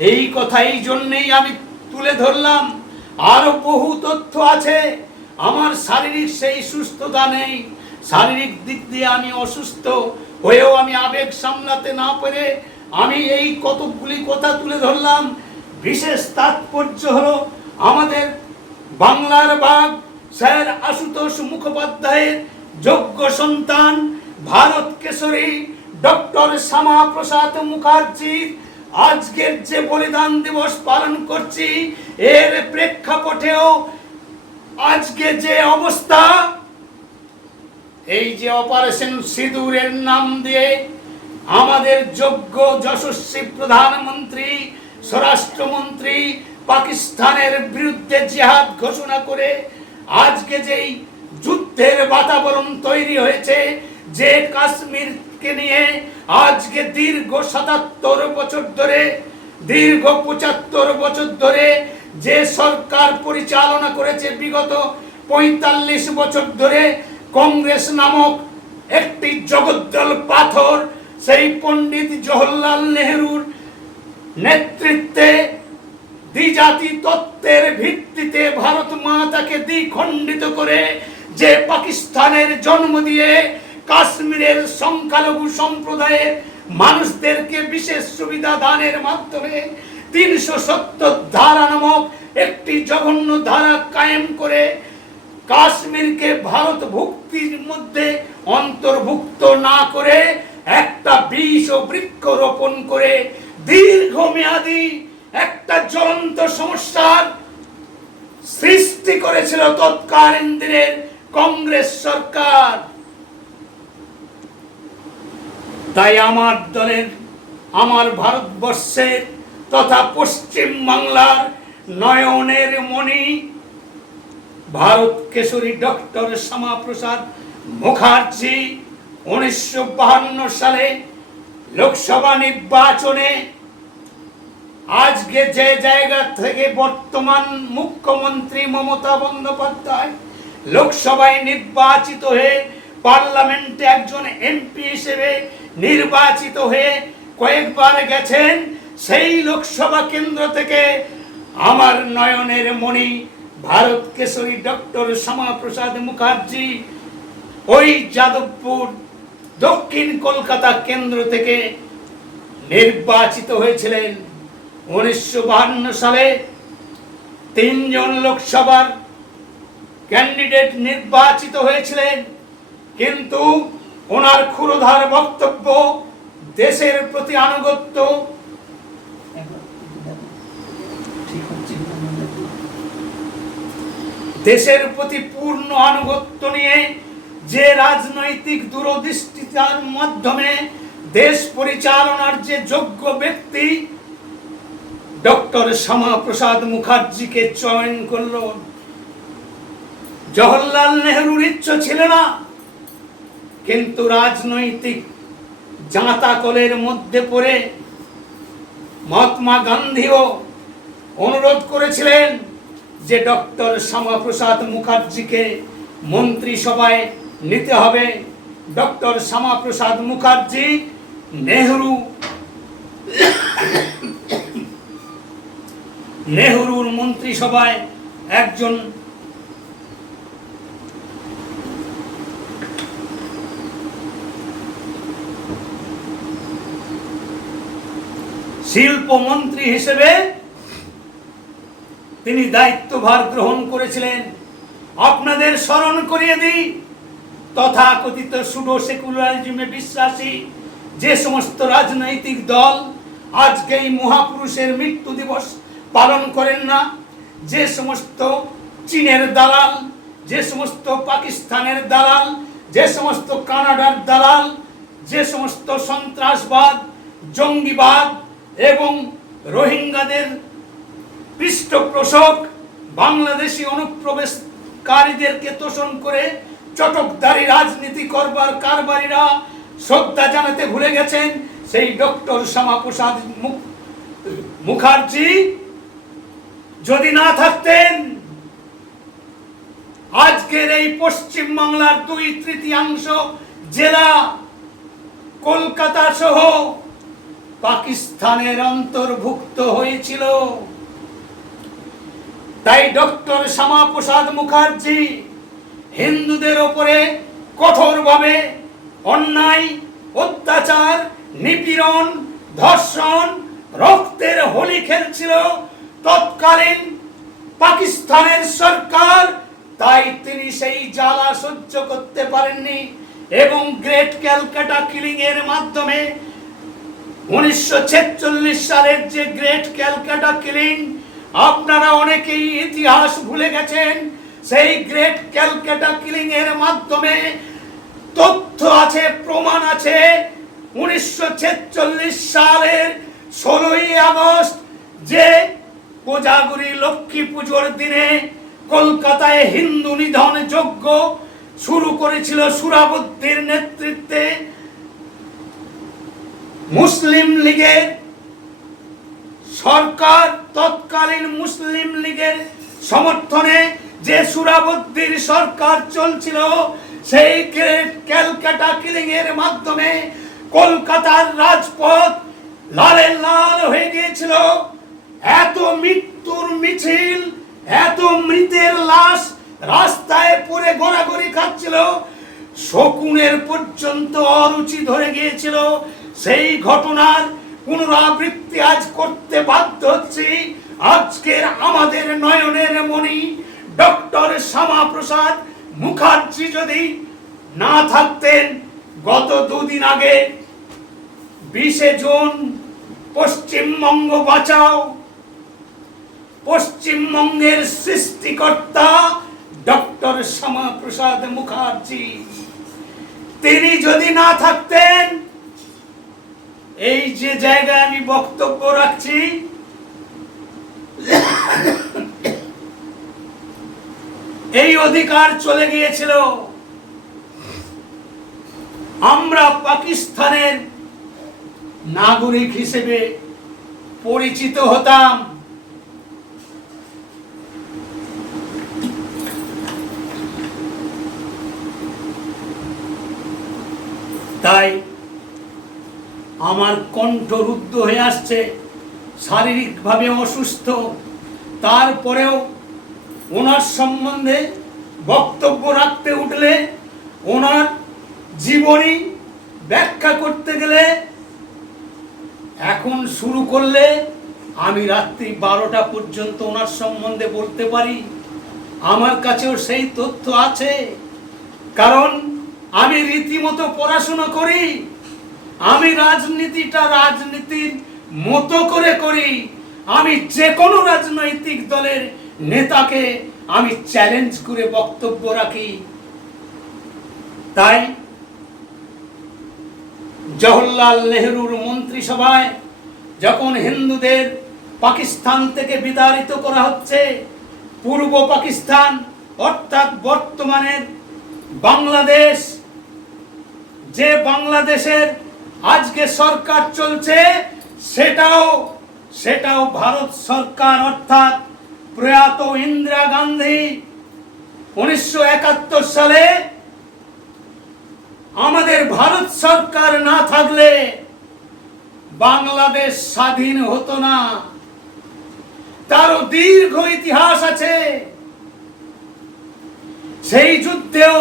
এই কথা এই জন্যই আমি তুলে ধরলাম। আরো বহু তথ্য আছে। আমার শারীরিক সেই সুস্থতা নেই, শারীরিক দিক দিয়ে আমি অসুস্থ হয়েও আমি আবেগ সামলাতে না পেরে আমি এই কতগুলি কথা তুলে ধরলাম। বিশেষ তাৎপর্য হলো আমাদের বাংলার বাঘ স্যার আশুতোষ মুখোপাধ্যায়ের যোগ্য সন্তান ভারত কেশরী ডক্টর শ্যামাপ্রসাদ মুখার্জির আজকের যে বলিদান দিবস পালন করছি, এর প্রেক্ষাপটেও আজকে যে অবস্থা, এই যে অপারেশন সিঁদুরের নাম দিয়ে আমাদের যোগ্য যশস্বী প্রধানমন্ত্রী, স্বরাষ্ট্রমন্ত্রী পাকিস্তানের বিরুদ্ধে জিহাদ ঘোষণা করে আজকে যেই যুদ্ধের বাতাবরণ তৈরি হয়েছে, যে কাশ্মীরকে নিয়ে আজকে দীর্ঘ 77 বছর ধরে, দীর্ঘ 75 বছর ধরে যে সরকার পরিচালনা করেছে, বিগত 45 বছর ধরে কংগ্রেস নামক একটি জগদ্দল পাথর, সেই পণ্ডিত জওহরলাল নেহরুর নেতৃত্বে দ্বিজাতি তত্ত্বের ভিত্তিতে ভারত মাতাকে দ্বিখণ্ডিত করে যে পাকিস্তানের জন্ম দিয়ে কাশ্মীরের সংখ্যালঘু সম্প্রদায়ের মানুষদেরকে বিশেষ সুবিধা দানের মাধ্যমে 370 ধারা নামক একটি জঘন্য ধারা কায়েম করে কাশ্মীরকে ভারত ভুক্তির মধ্যে অন্তর্ভুক্ত না করে একটা বিষ ও বৃক্ষ রোপণ করে দীর্ঘমেয়াদী একটা জ্বলন্ত সমস্যার সৃষ্টি করেছিল তৎকালীন দিনের কংগ্রেস সরকার। তাই আমার দলের, আমার ভারতবর্ষের তথা পশ্চিম বাংলার নয়নের মণি ভারত কেশরী ডক্টর শ্যামাপ্রসাদ মুখার্জি 1952 সালে লোকসভা নির্বাচনে আজকে যে জায়গা থেকে বর্তমান মুখ্যমন্ত্রী মমতা বন্দ্যোপাধ্যায় লোকসভায় নির্বাচিত হয়ে পার্লামেন্টে একজন এমপি হিসেবে নির্বাচিত হয়ে কয়েকবার গেছেন, সেই লোকসভা কেন্দ্র থেকে আমার নয়নের মণি ভারত কেশরী ডক্টর শ্যামাপ্রসাদ মুখার্জি ওই যাদবপুর দক্ষিণ কলকাতা কেন্দ্র থেকে নির্বাচিত হয়েছিলেন। 1952 সালে 3 জন লোকসভার ক্যান্ডিডেট নির্বাচিত হয়েছিলেন, কিন্তু ওনার ক্ষুরধার বক্তব্য, দেশের প্রতি আনুগত্য, দেশের প্রতি পূর্ণ আনুগত্য নিয়ে যে রাজনৈতিক দূরদৃষ্টিতার মাধ্যমে দেশ পরিচালনার যে যোগ্য ব্যক্তি ডক্টর শ্যামাপ্রসাদ মুখার্জিকে চয়ন করল। জওহরলাল নেহরুর ইচ্ছা ছিল না, কিন্তু রাজনৈতিক জাঁতাকলের মধ্যে পড়ে মহাত্মা গান্ধীও অনুরোধ করেছিলেন যে ডক্টর শ্যামাপ্রসাদ মুখার্জিকে মন্ত্রিসভায় নিতে হবে। ডক্টর শ্যামাপ্রসাদ মুখার্জি নেহরুর মন্ত্রিসভায় একজন শিল্পমন্ত্রী হিসেবে তিনি দায়িত্বভার গ্রহণ করেছিলেন। আপনাদের স্মরণ করিয়ে দিই, তথাকথিত সুডো সেকুলারিজমে বিশ্বাসী যে সমস্ত রাজনৈতিক দল আজকে এই মহাপুরুষের মৃত্যু দিবস পালন করেন না, যে সমস্ত চীনের দালাল, যে সমস্ত পাকিস্তানের দালাল, যে সমস্ত কানাডার দালাল, যে সমস্ত সন্ত্রাসবাদ, জঙ্গিবাদ এবং রোহিঙ্গাদের পৃষ্ঠপোষক বাংলাদেশি অনুপ্রবেশকারীদেরকে তোষণ করে চটকদারি রাজনীতি করবার কারবারিরা শ্রদ্ধা জানাতে ভুলে গেছেন, সেই ডক্টর শ্যামাপ্রসাদ মুখার্জি যদি না থাকতেন, আজকের এই পশ্চিম বাংলার 2/3 জেলা কলকাতা সহ পাকিস্তানের অন্তর্ভুক্ত হয়েছিল। তাই ডক্টর শ্যামাপ্রসাদ মুখার্জি হিন্দুদের উপরে কঠোরভাবে অন্যায়, অত্যাচার, নিপীড়ন, ধর্ষণ, রক্তের হোলি খেলছিল তৎকালীন পাকিস্তানের সরকার। তাই তিনি সেই জ্বালা সহ্য করতে পারেননি এবং গ্রেট ক্যালকাটা কিলিং এর মাধ্যমে 1946 সালের যে গ্রেট ক্যালকাটা কিলিং, আপনারা অনেকেই ইতিহাস ভুলে গেছেন। সেই গ্রেট ক্যালকাটা কিলিং এর মাধ্যমে তথ্য আছে, প্রমাণ আছে। 1946 সালের 16ই আগস্ট যে কোজাগরী লক্ষ্মী পুজোর দিনে কলকাতায় হিন্দু নিধন যজ্ঞ শুরু করেছিল সুরাবুদ্দির নেতৃত্বে মুসলিম লীগের সরকার, তৎকালীন মুসলিম লীগের সমর্থনে যে সুরাবুদ্দির সরকার চলছিল, সেই গ্রেট ক্যালকাটা কিলিং এর মাধ্যমে কলকাতার রাজপথ লালে লাল হয়ে গিয়েছিল। এত মৃত্যুর মিছিল, এত মৃতের লাশ রাস্তায় পড়ে গড়াগড়ি খাচ্ছিল, শকুনের পর্যন্ত অরুচি ধরে গিয়েছিল। সেই ঘটনার পুনরাবৃত্তি আজ করতে বাধ্য হচ্ছি। আজকের আমাদের নয়নের মণি ডক্টর শ্যামাপ্রসাদ মুখার্জি যদি না থাকতেন, গত 2 দিন আগে 20 জুন পশ্চিমবঙ্গ বাঁচাও, পশ্চিমবঙ্গের সৃষ্টিকর্তা ডক্টর শ্যামাপ্রসাদ মুখার্জি, তিনি যদি না থাকতেন, এই যে জায়গায় আমি বক্তব্য রাখছি, এই অধিকার চলে গিয়েছিল। আমরা পাকিস্তানের নাগরিক হিসেবে পরিচিত হতাম। তাই আমার কণ্ঠ রুদ্ধ হয়ে আসছে, শারীরিকভাবে অসুস্থ, তারপরেও ওনার সম্বন্ধে বক্তব্য রাখতে উঠলে, ওনার জীবনী ব্যাখ্যা করতে গেলে, এখন শুরু করলে আমি রাত্রি 12টা পর্যন্ত ওনার সম্বন্ধে বলতে পারি। আমার কাছেও সেই তথ্য আছে, কারণ আমি রীতিমতো পড়াশোনা করি। আমি রাজনীতিটা রাজনীতির মতো করে করি। আমি যে কোনো রাজনৈতিক দলের নেতাকে আমি চ্যালেঞ্জ করে বক্তব্য রাখি। তাই জওহরলাল নেহরুর মন্ত্রিসভায় যখন হিন্দুদের পাকিস্তান থেকে বিতাড়িত করা হচ্ছে, পূর্ব পাকিস্তান অর্থাৎ বর্তমানের বাংলাদেশ, যে বাংলাদেশের আজকে সরকার চলছে, সেটাও ভারত সরকার অর্থাৎ প্রয়াত ইন্দিরা গান্ধী 1971 সালে আমাদের ভারত সরকার না থাকলে বাংলাদেশ স্বাধীন হতো না। তারও দীর্ঘ ইতিহাস আছে। সেই যুদ্ধেও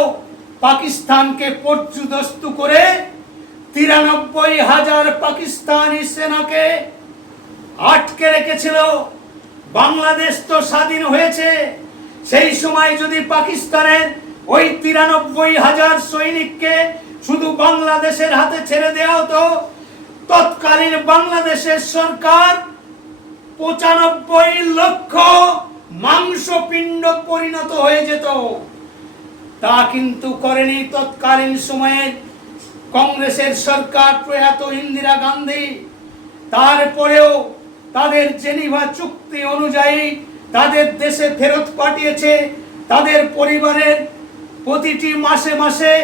পাকিস্তানকে পর্যুদস্তু করে 93,000 পাকিস্তানি সেনাকে আটকে রেখেছিল। বাংলাদেশ তো স্বাধীন হয়েছে। সেই সময় যদি পাকিস্তানের ওই 93,000 সৈনিককে শুধু বাংলাদেশের হাতে ছেড়ে দেওয়া হতো, তৎকালীন বাংলাদেশের সরকার 95 লক্ষ মাংসপিণ্ড পরিণত হয়ে যেত। তা কিন্তু করেনি তৎকালীন সময়ের কংগ্রেসের সরকার, প্রয়াত ইন্দিরা গান্ধী। তারপরেও তাদের জেনিভা চুক্তি অনুযায়ী তাদের দেশে ফেরত পাঠিয়েছে। তাদের পরিবারের প্রতিটি মাসে মাসে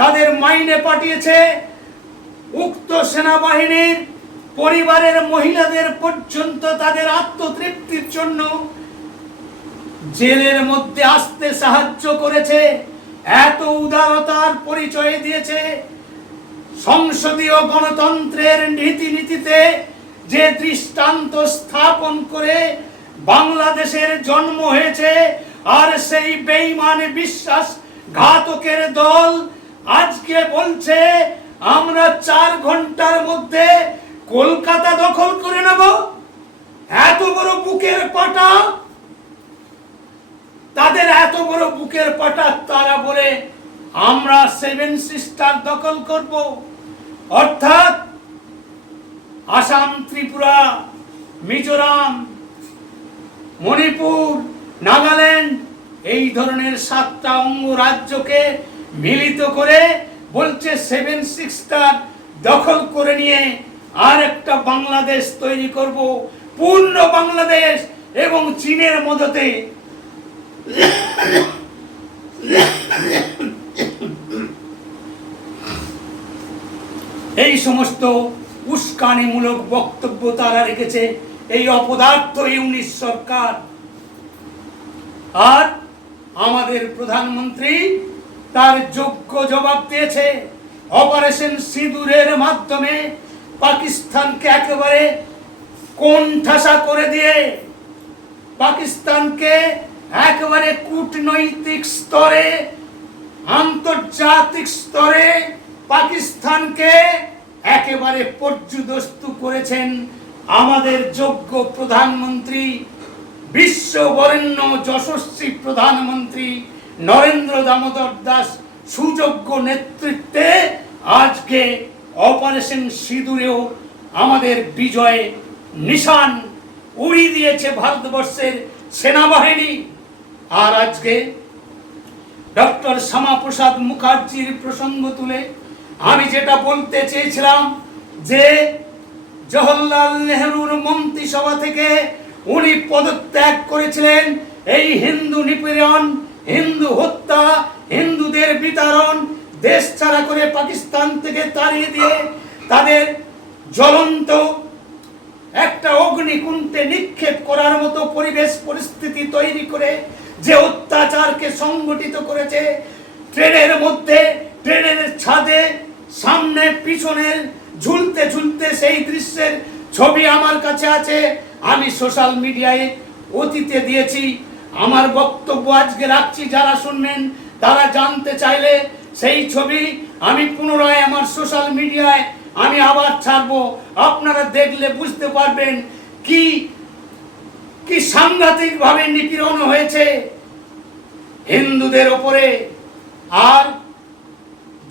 তাদের মাইনে পাঠিয়েছে। উক্ত সেনাবাহিনীর পরিবারের মহিলাদের পর্যন্ত তাদের আত্মতৃপ্তির জন্য জেলের মধ্যে আসতে সাহায্য করেছে। এত উদারতার পরিচয় দিয়েছে। সংসদীয় গণতন্ত্রের নীতিতে যে দৃষ্টান্ত স্থাপন করে বাংলাদেশের জন্ম হয়েছে, আর সেই বেঈমান বিশ্বাসঘাতকের দল আজকে বলছে আমরা 4 ঘন্টার মধ্যে কলকাতা দখল করে নেব। এত বড় বুকের পাটা তাদের, এত বড় বুকের পাটা। তারা বলে আমরা 7 সিস্টার দখল করব, অর্থাৎ আসাম, ত্রিপুরা, মিজোরাম, মণিপুর, নাগাল্যান্ড, এই ধরনের 7টা অঙ্গরাজ্যকে মিলিত করে বলছে 7 সিস্টার দখল করে নিয়ে আর একটা বাংলাদেশ তৈরি করব, পূর্ণ বাংলাদেশ, এবং চীনের মদতে। এই সমস্ত উস্কানিমূলক বক্তব্য তারা রেখেছে এই অপদার্থ ইউনিশ সরকার। আর আমাদের প্রধানমন্ত্রী তার যোগ্য জবাব দিয়েছে। অপারেশন সিঁদুরের মাধ্যমে পাকিস্তানকে একেবারে কোণঠাসা করে দিয়ে, পাকিস্তানকে একেবারে কূটনৈতিক স্তরে, আন্তর্জাতিক স্তরে পাকিস্তানকে একেবারে পর্যুদস্তু করেছেন আমাদের যোগ্য প্রধানমন্ত্রী, বিশ্ববরেণ্য যশস্বী প্রধানমন্ত্রী নরেন্দ্র দামোদর দাস সুযোগ্য নেতৃত্বে। আজকে অপারেশন সিঁদুরেও আমাদের বিজয় নিশান উড়িয়ে দিয়েছে ভারতবর্ষের সেনাবাহিনী। আর আজকে ডক্টর শ্যামাপ্রসাদ মুখার্জির প্রসঙ্গ তুলে আমি যেটা বলতে চেয়েছিলাম, যে জওহরলাল নেহরুর মন্ত্রিসভা থেকে উনি পদত্যাগ করেছিলেন এই হিন্দু নিপীড়ন, হিন্দু হত্যা, হিন্দুদের বিতাড়ন, দেশ ছাড়া করে পাকিস্তান থেকে তাড়িয়ে দিয়ে তাদের জ্বলন্ত একটা অগ্নিকুণ্ডে নিক্ষেপ করার মতো পরিবেশ পরিস্থিতি তৈরি করে যে অত্যাচারকে সংগঠিত করেছে, ট্রেনের মধ্যে, ট্রেনের ছাদে, সামনে পিছনে ঝুলতে ঝুলতে সেই দৃশ্যের ছবি আমার কাছে আছে। আমি সোশ্যাল মিডিয়ায় অতীতে দিয়েছি। আমার বক্তব্য আজকে রাখছি, যারা শুনবেন তারা জানতে চাইলে সেই ছবি আমি পুনরায় আমার সোশ্যাল মিডিয়ায় আমি আবার ছাড়বো। আপনারা দেখলে বুঝতে পারবেন কি কি সাংঘাতিক ভাবে নিপীড়ন হয়েছে হিন্দুদের ওপরে। আর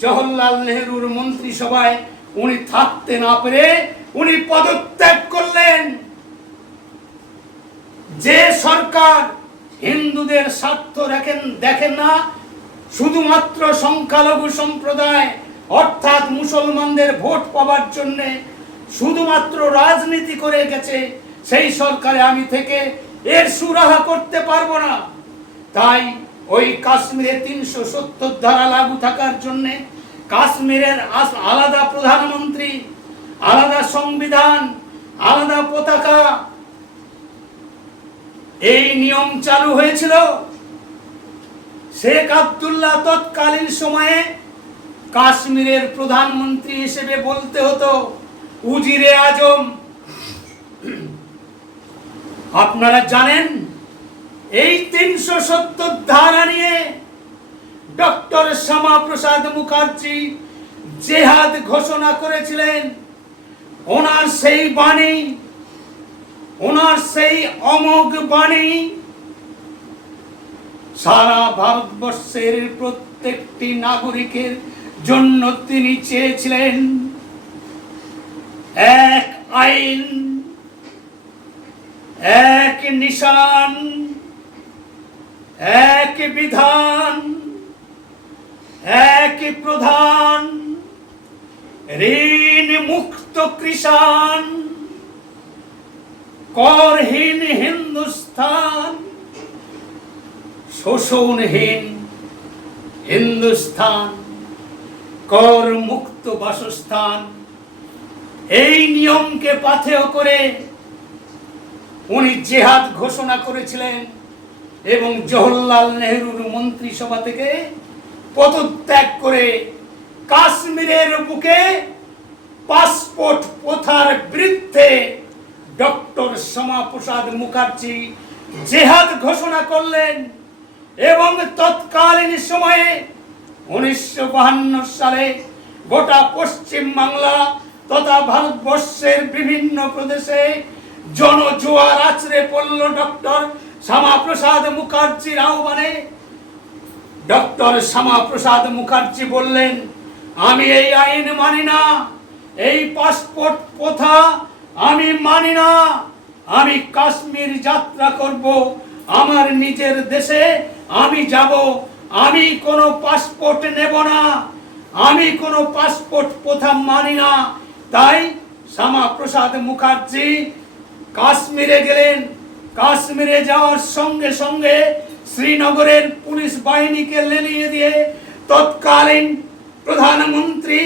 জওহরলাল নেহরুর মন্ত্রিসভায় উনি থাকতে না পেরে উনি পদত্যাগ করলেন। যে সরকার হিন্দুদের স্বার্থ দেখেন না, শুধুমাত্র সংখ্যালঘু সম্প্রদায় অর্থাৎ মুসলমানদের ভোট পাওয়ার জন্য শুধুমাত্র রাজনীতি করে গেছে, সেই সরকারে আমি থেকে এর সুরাহা করতে পারবো না। তাই ওই কাশ্মীরে 370 ধারা লাগু থাকার জন্য কাশ্মীরের আলাদা প্রধানমন্ত্রী, আলাদা সংবিধান, আলাদা পতাকা, এই নিয়ম চালু হয়েছিল। শেখ আব্দুল্লাহ তৎকালীন সময়ে কাশ্মীরের প্রধানমন্ত্রী হিসেবে বলতে হতো উজিরে আজম। আপনারা জানেন এই 370 ধারা নিয়ে ডক্টর শ্যামাপ্রসাদ মুখার্জি জেহাদ ঘোষণা করেছিলেন। ওনার সেই বাণী, ওনার সেই অমোঘ বাণী সারা ভারতবর্ষের প্রত্যেকটি নাগরিকের জন্য তিনি চেয়েছিলেন এক আইন, এক নিশান, এক বিধান, এক প্রধান, ঋণ মুক্ত কৃষাণ, করহীন হিন্দুস্তান, শোষণহীন হিন্দুস্তান, কর মুক্ত বাসস্থান। এই নিয়মকে পাথেয় করে উনি জেহাদ ঘোষণা করেছিলেন এবং জওহরলাল নেহরুর মন্ত্রিসভা থেকে পদত্যাগ করে কাশ্মীরের বুকে পাসপোর্ট প্রথার বিরুদ্ধে ডক্টর শ্যামাপ্রসাদ মুখার্জি জেহাদ ঘোষণা করলেন। এবং তৎকালীন সময়ে 1952 সালে গোটা পশ্চিম বাংলা তথা ভারতবর্ষের বিভিন্ন প্রদেশে জনজোয়ার আছড়ে পড়ল ডক্টর শ্যামাপ্রসাদ মুখার্জির আহ্বানে। ডক্টর শ্যামাপ্রসাদ মুখার্জি বললেন, আমি এই আইন মানি না, এই পাসপোর্ট প্রথা আমি মানি না, আমি কাশ্মীর যাত্রা করব, আমার নিজের দেশে আমি যাব, আমি কোনো পাসপোর্ট নেব না, আমি কোনো পাসপোর্ট প্রথা মানি না। তাই শ্যামাপ্রসাদ মুখার্জি কাশ্মীরে গেলেন। কাশ্মীরে যাওয়ার সঙ্গে সঙ্গে শ্রীনগরের পুলিশ বাহিনীকে লেলিয়ে দিয়ে তৎকালীন প্রধানমন্ত্রী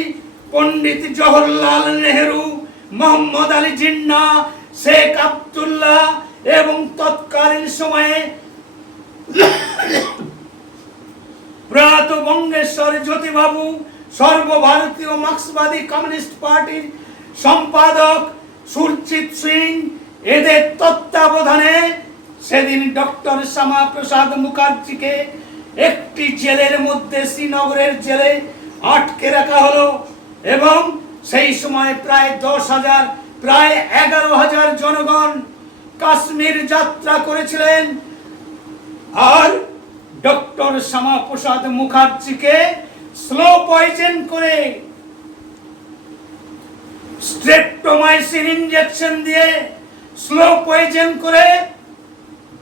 পণ্ডিত জওহরলাল নেহরু, মোহাম্মদ আলী জিন্নাহ, শেখ আব্দুল্লাহ এবং তৎকালীন সময়ে প্রয়াত বঙ্গেশ্বর জ্যোতিবাবু, সর্বভারতীয় মার্ক্সবাদী কমিউনিস্ট পার্টির সম্পাদক সুরজিৎ সিং, এদের তত্ত্বাবধানে সেদিন ডক্টর শ্যামাপ্রসাদ মুখার্জিকে একটি জেলের মধ্যে, শ্রীনগরের জেলে আটকে রাখা হলো এবং সেই সময় প্রায় 10,000, প্রায় 11,000 জনগণ কাশ্মীর যাত্রা করেছিলেন। আর ডক্টর শ্যামাপ্রসাদ মুখার্জিকে স্লো পয়জন করে, স্ট্রেপ্টোমাইসিন ইনজেকশন দিয়ে স্লো পয়জন করে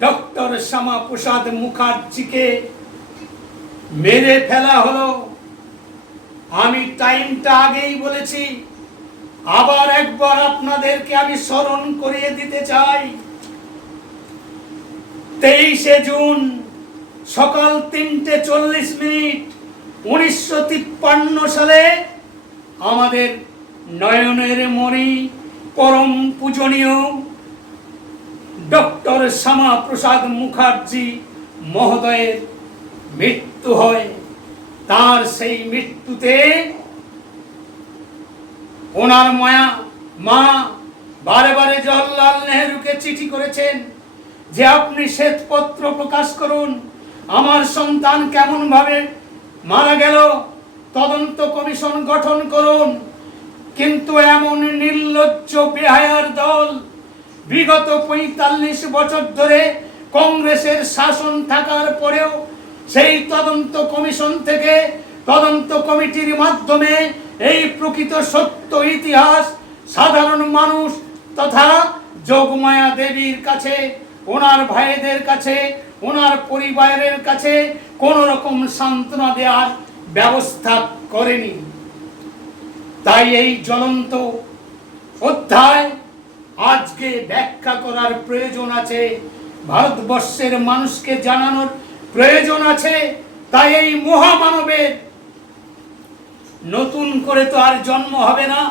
ডক্টর শ্যামাপ্রসাদ মুখার্জিকে মেরে ফেলা হলো। আমি টাইমটা আগেই বলেছি, আবার একবার আপনাদেরকে আমি স্মরণ করিয়ে দিতে চাই। 23শে জুন সকাল 3:40 1953 সালে আমাদের নয়নের মণি পরম পূজনীয় ডক্টর শ্যামাপ্রসাদ মুখার্জি মহোদয়ের মৃত্যু হয়। তার সেই মৃত্যুতে ওনার মা বারে বারে জওহরলাল নেহরুকে চিঠি করেছেন যে আপনি শ্বেতপত্র প্রকাশ করুন, আমার সন্তান কেমন ভাবে মারা গেল, তদন্ত কমিশন গঠন করুন। কিন্তু এমন নির্লজ্জ বেহায়ার দল বিগত 45 বছর ধরে কংগ্রেসের শাসন থাকার পরেও সেই তদন্ত কমিশন থেকে তদন্ত কমিটির মাধ্যমে এই প্রকৃত সত্য ইতিহাস সাধারণ মানুষ তথা যোগমায়া দেবীর কাছে, ওনার ভাইদের কাছে, ওনার পরিবারের কাছে কোন রকম সান্ত্বনা দেওয়ার ব্যবস্থা করেনি। তাই এই জ্বলন্ত অধ্যায় আজকে ব্যাখ্যা করার প্রয়োজন আছে, ভারতবর্ষের মানুষকে জানানোর প্রয়োজন আছে। তাই এই মহামানবের নতুন করে তো আর জন্ম হবে না,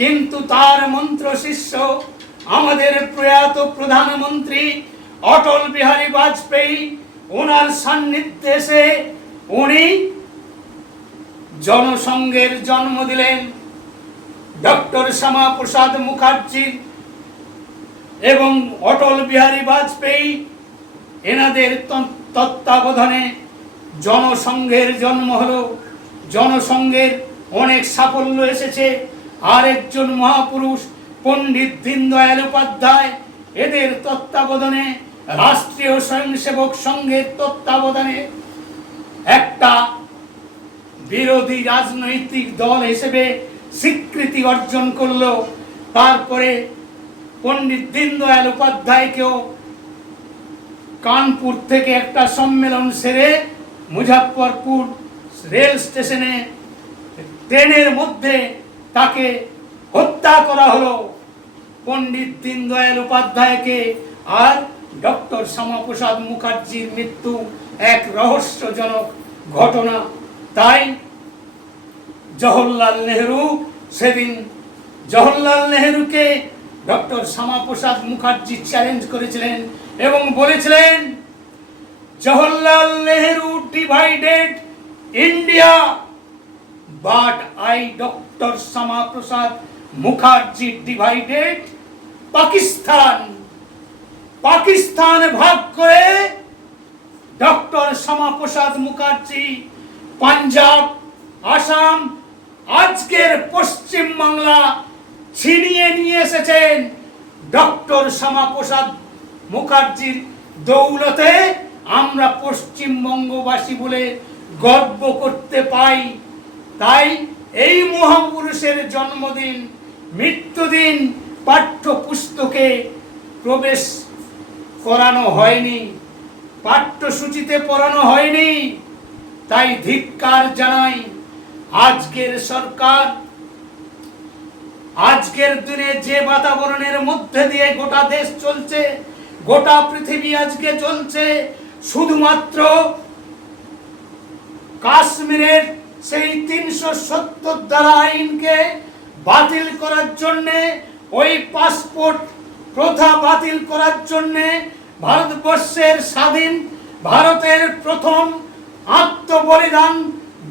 কিন্তু তার মন্ত্র শিষ্য আমাদের প্রয়াত প্রধানমন্ত্রী অটল বিহারী বাজপেয়ী, ওনার সান্নিধ্যে এসে উনি জনসংঘের জন্ম দিলেন। ডক্টর শ্যামাপ্রসাদ মুখার্জি এবং অটল বিহারী বাজপেয়ী এনাদের তত্ত্বাবধানে জনসংঘের জন্ম হলো। জনসংঘের অনেক সাফল্য এসেছে। আর একজন মহাপুরুষ পণ্ডিত দীনদয়াল উপাধ্যায়, এদের তত্ত্বাবধানে রাষ্ট্রীয় স্বয়ংসেবক সংঘের তত্ত্বাবধানে একটা বিরোধী রাজনৈতিক দল হিসেবে স্বীকৃতি অর্জন করলো। তারপরে পণ্ডিত দীনদয়াল উপাধ্যায়কেও কানপুর থেকে একটা সম্মেলন সেরে মুজাফফরপুর রেল স্টেশনে ট্রেনের মধ্যে তাকে হত্যা করা হলো। পণ্ডিত দীনদয়াল উপাধ্যায়কে আর ডক্টর শ্যামাপ্রসাদ মুখার্জির মৃত্যু এক রহস্যজনক ঘটনা। তাই জওহরলাল নেহরু সেদিন জওহরলাল নেহরুকে ডক্টর শ্যামাপ্রসাদ মুখার্জি চ্যালেঞ্জ করেছিলেন এবং বলেছিলেন, Jawaharlal Nehru divided India, but I doctor Shyama Prasad Mukherjee divided Pakistan. Pakistan ভাগ করে ডক্টর শ্যামাপ্রসাদ মুখার্জি পাঞ্জাব, আসাম, আজকের পশ্চিম বাংলা ছিনিয়ে নিয়ে এসেছেন। ডক্টর শ্যামাপ্রসাদ মুখার্জির দৌলতে আমরা পশ্চিমবঙ্গবাসী বলে গর্ব করতে পাই। তাই এই মহাপুরুষের জন্মদিন, মৃত্যুদিন পাঠ্যপুস্তকে প্রবেশ করানো হয়নি, পাঠ্যসূচিতে পড়ানো হয়নি। তাই ধিক্কার জানাই আজকের সরকার, আজকের দিনে যে বাতাবরণের মধ্যে দিয়ে গোটা দেশ চলছে, গোটা পৃথিবী আজকে চলছে, শুধুমাত্র কাশ্মীরের সেই 370 ধারা আইনকে বাতিল করার জন্যে, ওই পাসপোর্ট প্রথা বাতিল করার জন্যে, ভারতবর্ষের স্বাধীন ভারতের প্রথম আত্মবলিদান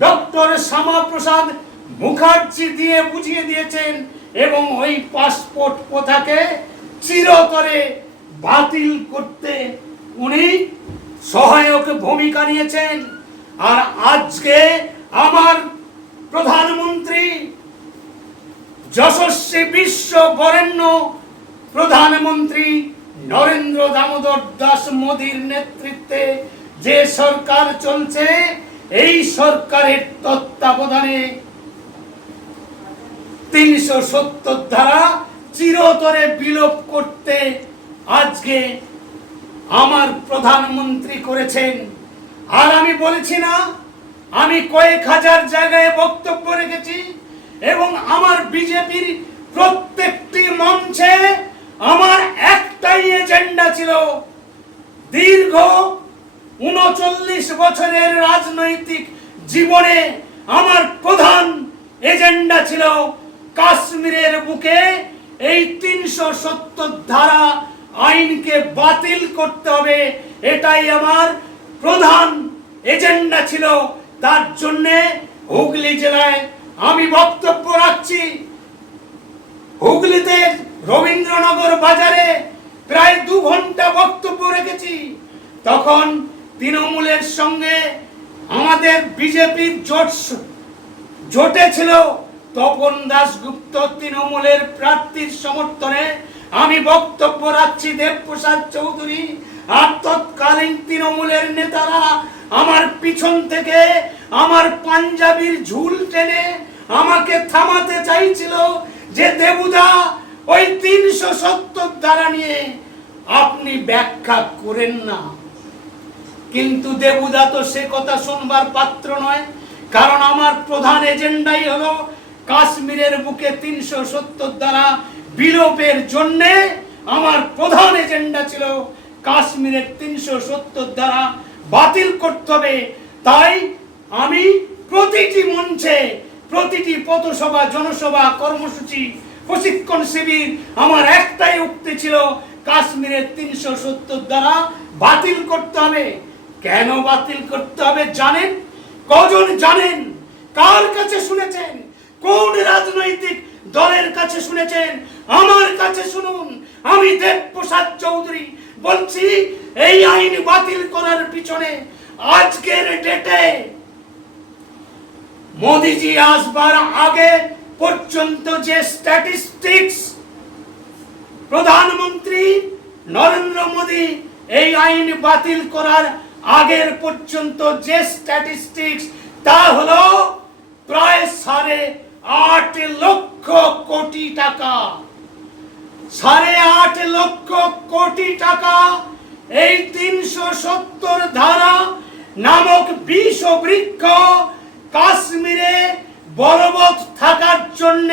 ডক্টর শ্যামাপ্রসাদ মুখার্জি দিয়ে বুঝিয়ে দিয়েছেন এবং ওই পাসপোর্ট প্রথাকে চিরতরে বাতিল করতে উনি সহায়ক ভূমিকা নিয়েছেন। আর আজকে আমার প্রধানমন্ত্রী, যশস্বী বিশ্ব বরেণ্য প্রধানমন্ত্রী নরেন্দ্র দামোদর দাস মোদীর নেতৃত্বে যে সরকার চলছে, এই সরকারের তত্ত্বাবধানে 370 ধারা চিরতরে বিলোপ করতে আজকে আমার প্রধানমন্ত্রী করেছেন। আর আমি বলেছি না, আমি কয়েক হাজার জায়গায় বক্তব্য রেখেছি এবং আমার বিজেপির প্রত্যেকটি মঞ্চে আমার একটাই এজেন্ডা ছিল, দীর্ঘ 39 বছরের রাজনৈতিক জীবনে আমার প্রধান এজেন্ডা ছিল কাশ্মীরের বুকে এই 370 ধারা আইনকে বাতিল করতে হবে। এটাই আমার প্রধান এজেন্ডা ছিল। তার জন্য হুগলি জেলায় আমি বক্তব্য রাখছি। হুগলিতে রবীন্দ্রনগর বাজারে প্রায় 2 ঘন্টা বক্তব্য রেখেছি। তখন তৃণমূলের সঙ্গে আমাদের বিজেপির জোটে ছিল। তপন দাশগুপ্ত তৃণমূলের প্রার্থীর সমর্থনে আমি বক্তব্য রাখছি। দেবপ্রসাদ চৌধুরী আর তৎকালীন তৃণমূলের নেতারা আমার পিছন থেকে আমার পাঞ্জাবির ঝুল টেনে আমাকে থামাতে চাইছিল যে দেবুদা ওই 370 ধারা নিয়ে আপনি ব্যাখ্যা করেন না। কিন্তু দেবুদা তো সে কথা শুনবার পাত্র নয়, কারণ আমার প্রধান এজেন্ডাই হলো কাশ্মীরের বুকে 370 ধারা বিলোপের জন্য। আমার প্রধান এজেন্ডা ছিল কাশ্মীরের 370 ধারা বাতিল করতে হবে। তাই আমি প্রতিটি মঞ্চে, প্রতিটি পথসভা, জনসভা, কর্মসূচি, প্রশিক্ষণ শিবির আমার একটাই উক্তি ছিল, কাশ্মীরের 370 ধারা বাতিল করতে হবে। কেন বাতিল করতে হবে জানেন? কজন জানেন? কার কাছে শুনেছেন? কোন রাজনৈতিক দলের কাছে শুনেছেন? আমার কাছে শুনুন। আমি দেবপ্রসাদ চৌধুরী বলছি, এই আইন বাতিল করার পিছনে আজকের ডেটে মোদিজি আসবার আগে পর্যন্ত যে স্ট্যাটিস্টিক্স প্রধানমন্ত্রী নরেন্দ্র মোদি এই আইন বাতিল করার আগের পর্যন্ত যে স্ট্যাটিস্টিক্স, তা হলো প্রায় 8.5 লক্ষ কোটি টাকা। 8.5 লক্ষ কোটি টাকা এই 370 ধারা নামক বিষ বৃক্ষ কাশ্মীরে বলবৎ থাকার জন্য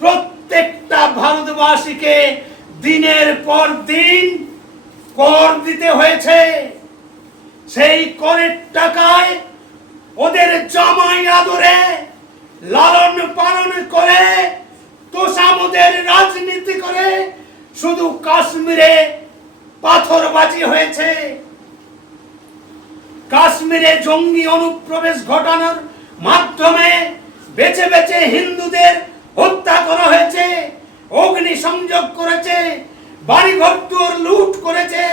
প্রত্যেকটা ভারতবাসীকে দিনের পর দিন কর দিতে হয়েছে। সেই করের টাকায় ওদের জামাই আদরে লালন পালন করে তোষামোদের রাজনীতি করে শুধু কাশ্মীরে পাথরবাজি হয়েছে। কাশ্মীরে জঙ্গি অনুপ্রবেশ ঘটানোর মাধ্যমে বেছে বেছে হিন্দুদের হত্যা করা হয়েছে, অগ্নি সংযোগ করেছে, বাড়িঘর দুয়ার লুট করেছে।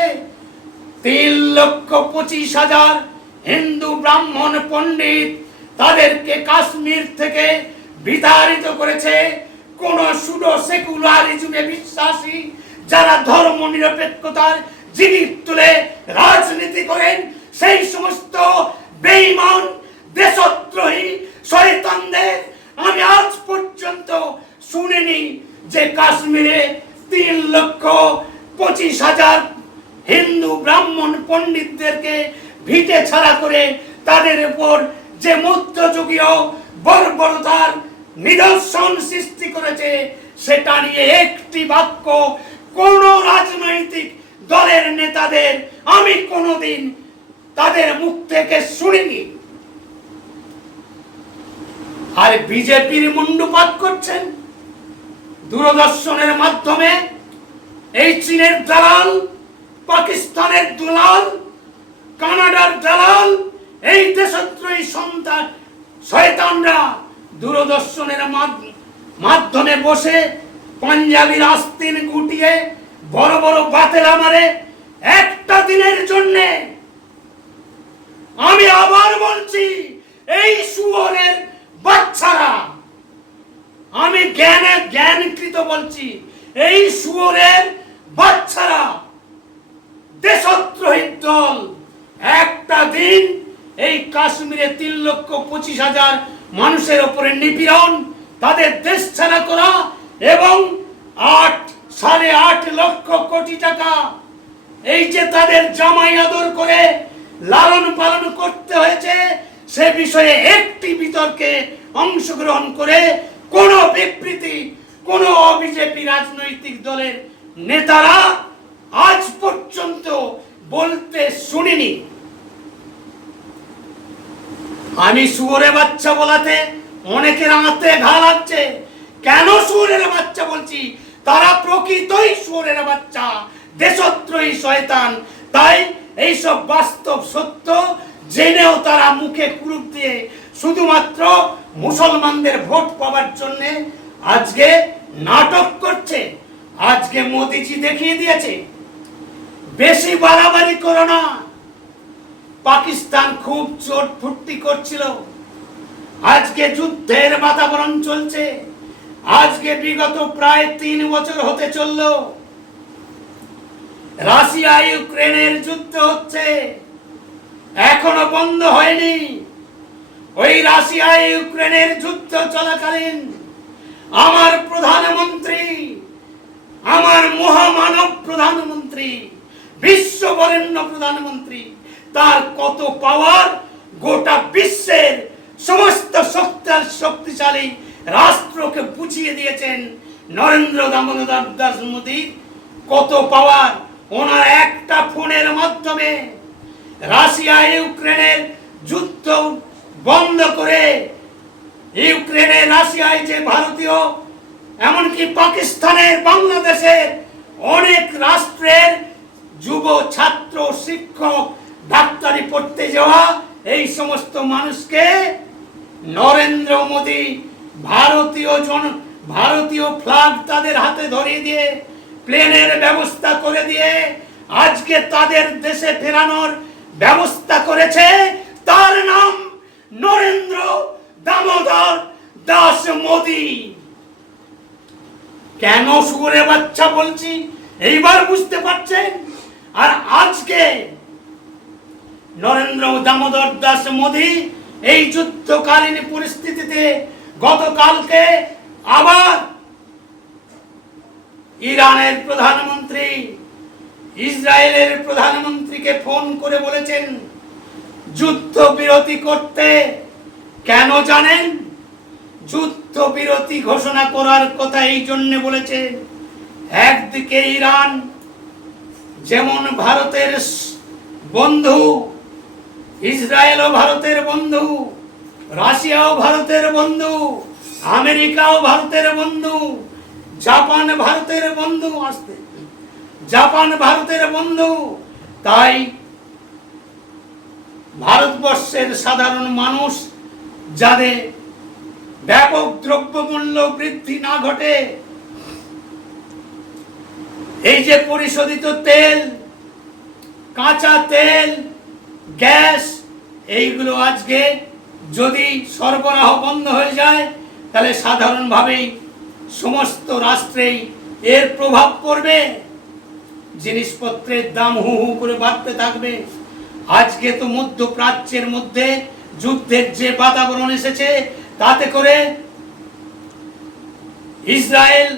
3,25,000 হিন্দু ব্রাহ্মণ পণ্ডিত তাদেরকে কাশ্মীর থেকে বিতাড়িত করেছে। কোন সুডো সেকুলারিজমে বিশ্বাসী যারা ধর্ম নিরপেক্ষতার জিনিস তুলে রাজনীতি করেন, সেই সমস্ত বেঈমান দেশদ্রোহী শয়তানদের আমি আজ পর্যন্ত শুনিনি যে কাশ্মীরে 3,25,000 হিন্দু ব্রাহ্মণ পণ্ডিতদেরকে ভিটে ছাড়া করে তাদের উপর যে মধ্যযুগীয় বর্বরতার নিদর্শন সৃষ্টি করেছে, সেটা নিয়ে একটি বাক্য কোন রাজনৈতিক দলের নেতাদের আমি কোনোদিন তাদের মুখ থেকে শুনিনি। আর বিজেপির মুন্ডুপাত করছেন দূরদর্শনের মাধ্যমে। এই চীনের দালাল, পাকিস্তানের দালাল, কানাডার দালাল, এই দেশদ্রোহী সন্তান শয়তানরা দূরদর্শনের মাধ্যমে বসে পাঞ্জাবির আস্তিন গুটিয়ে বড় বড় বাতেলা মারে একটা দিনের জন্যে। আমি আবার বলছি, এই শুয়োরের বাচ্চারা, আমি জ্ঞানকৃত বলছি, এই শুয়োরের বাচ্চারা, দেশদ্রোহী দল একটা দিন এই কাশ্মীরে 3,25,000 মানুষের উপরে নিপীড়ন, তাদের দেশ ছাড়া করা এবং 8.5 লক্ষ কোটি টাকা এই যে তাদের জামাই আদর করে লালন পালন করতে হয়েছে, সে বিষয়ে একটি বিতর্কে অংশগ্রহণ করে কোন বিবৃতি কোন বিজেপি রাজনৈতিক দলের নেতারা আজ পর্যন্ত বলতে শুনিনি। আমি শুয়োরে বাচ্চা বলাতে অনেকের আমাতে ঘা লাগছে। কেন শুয়োরের বাচ্চা বলছি? তারা প্রকৃতই শুয়োরের বাচ্চা, দেশদ্রোহী শয়তান। তাই এইসব বাস্তব সত্য জেনেও তারা মুখে কুলুপ দিয়ে শুধুমাত্র মুসলমানদের ভোট পাওয়ার জন্য আজকে নাটক করছে। আজকে মোদিজি দেখিয়ে দিয়েছে, বেশি বাড়াবাড়ি করো না। পাকিস্তান খুব চোট ফুর্তি করছিল, আজকে যুদ্ধের বাতাবরণ চলছে। আজকে বিগত প্রায় 3 বছর হতে চলল, রাশিয়া ইউক্রেনের যুদ্ধ হচ্ছে, এখনো বন্ধ হয়নি। ওই রাশিয়া ইউক্রেনের যুদ্ধ চলাকালীন আমার প্রধানমন্ত্রী, আমার মহামানব প্রধানমন্ত্রী, বিশ্ববরেণ্য প্রধানমন্ত্রী, তার কত পাওয়ার, গোটা বিশ্বের সমস্ত শক্তিশালী রাষ্ট্রকে বুঝিয়ে দিয়েছেন। নরেন্দ্র দামোদর দাস মোদী কত পাওয়ার, ওনার একটা ফোনের মাধ্যমে রাশিয়া ইউক্রেনের যুদ্ধ বন্ধ করে, ইউক্রেনে রাশিয়ায় যে ভারতীয়, এমনকি পাকিস্তানের, বাংলাদেশের অনেক রাষ্ট্রের যুব ছাত্র, শিক্ষক, ডাক্তারি পড়তে যাওয়া এই সমস্ত মানুষকে নরেন্দ্র মোদী ভারতীয় ফ্ল্যাগ তাদের হাতে ধরিয়ে দিয়ে, প্লেনের ব্যবস্থা করে দিয়ে আজকে তাদের দেশে ফেরানোর ব্যবস্থা করেছে। তার নাম নরেন্দ্র দামোদর দাস মোদী। কেন শুয়োরের বাচ্চা বলছি এইবার বুঝতে পারছেন? আর আজকে নরেন্দ্র দামোদর দাস মোদী এই যুদ্ধকালীন পরিস্থিতিতে গতকালকে আবার ইরানের প্রধানমন্ত্রী, ইসরায়েলের প্রধানমন্ত্রীকে ফোন করে বলেছেন যুদ্ধ বিরতি করতে। কেন জানেন? যুদ্ধ বিরতি ঘোষণা করার কথা এই জন্য বলেছে, একদিকে ইরান যেমন ভারতের বন্ধু, ইসরায়েলও ভারতের বন্ধু, রাশিয়াও ভারতের বন্ধু, আমেরিকাও ভারতের বন্ধু, জাপান ভারতের বন্ধু, জাপান ভারতের বন্ধু। তাই ভারতবর্ষের সাধারণ মানুষ যাদের ব্যাপক দ্রব্যমূল্য বৃদ্ধি না ঘটে, এই যে পরিশোধিত তেল, কাঁচা তেল, গ্যাস, এইগুলো আজকে যদি সরবরাহ বন্ধ হয়ে যায় তাহলে সাধারণভাবেই সমস্ত রাষ্ট্রেই এর প্রভাব পড়বে। জিনিসপত্রের দাম হু হু করে বাড়তে থাকবে। আজকে তো মধ্যপ্রাচ্যের মধ্যে যুদ্ধের যে বাতাবরণ এসেছে, তাতে করে ইসরায়েল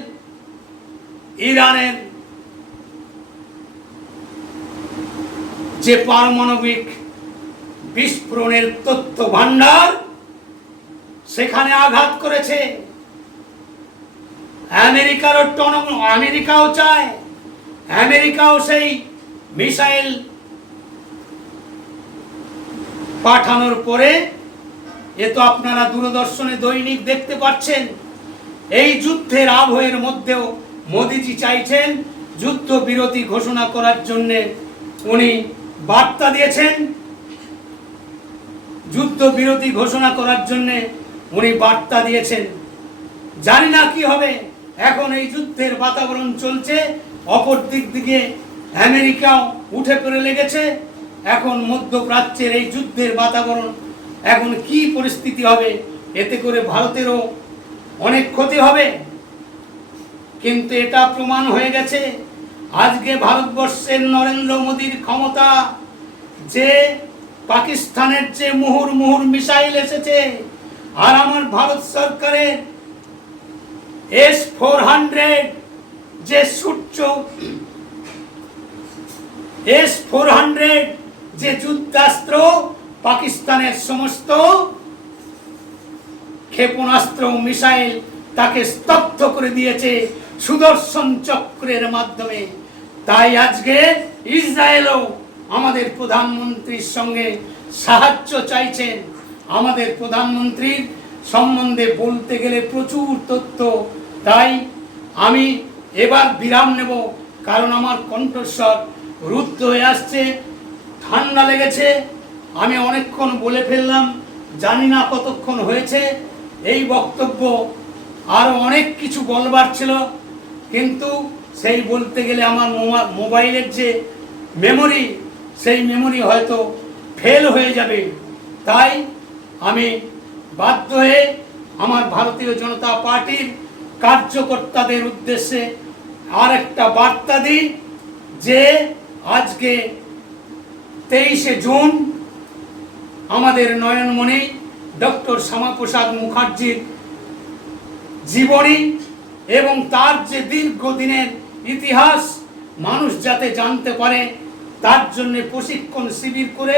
ইরানের যে পারমাণবিক বিস্ফোরণের তথ্য ভান্ডার, সেখানে আঘাত করেছে। আমেরিকাও চায়, আমেরিকাও সেই মিসাইল পাঠানোর পরে, এ তো আপনারা দূরদর্শনে দৈনিক দেখতে পাচ্ছেন। এই যুদ্ধের আবহের মধ্যেও মোদিজি চাইছেন যুদ্ধ বিরতি ঘোষণা করার জন্য। উনি বার্তা দিয়েছেন, যুদ্ধ বিরতি ঘোষণা করার জন্য উনি বার্তা দিয়েছেন। জানি না কি হবে। এখন এই যুদ্ধের বাতাবরণ চলছে, অপর দিক দিকে আমেরিকাও উঠে পড়ে লেগেছে। এখন মধ্যপ্রাচ্যের এই যুদ্ধের বাতাবরণ এখন কি পরিস্থিতি হবে, এতে করে ভারতেরও অনেক ক্ষতি হবে। কিন্তু এটা প্রমাণ হয়ে গেছে আজকে ভারতবর্ষের নরেন্দ্র মোদীর ক্ষমতা, যে পাকিস্তানের যে মুহুর্মুহুর মিসাইল এসেছে, আর আমার ভারত সরকারের S-400 যে S-400 যে যুদ্ধাস্ত্র পাকিস্তানের সমস্ত ক্ষেপণাস্ত্র মিসাইল তাকে স্তব্ধ করে দিয়েছে সুদর্শন চক্রের মাধ্যমে। তাই আজকে ইসরায়েলও আমাদের প্রধানমন্ত্রীর সঙ্গে সাহায্য চাইছেন। আমাদের প্রধানমন্ত্রীর সম্বন্ধে বলতে গেলে প্রচুর তথ্য, তাই আমি এবার বিরাম নেব, কারণ আমার কণ্ঠস্বর রুদ্ধ হয়ে আসছে, ঠান্ডা লেগেছে। আমি অনেকক্ষণ বলে ফেললাম, জানি না কতক্ষণ হয়েছে। এই বক্তব্য আরও অনেক কিছু বলবার ছিল, কিন্তু সেই বলতে গেলে আমার মোবাইলের যে মেমোরি, সেই মেমোরি হয়তো ফেল হয়ে যাবে। তাই আমি বাধ্য হয়ে আমার ভারতীয় জনতা পার্টির কার্যকর্তাদের উদ্দেশ্যে আর একটা বার্তা দিই যে আজকে 23শে জুন আমাদের নয়নমণি ডক্টর শ্যামাপ্রসাদ মুখার্জির জীবনী এবং তার যে দীর্ঘদিনের ইতিহাস মানুষ যাতে জানতে পারে, তার জন্য প্রশিক্ষণ শিবির করে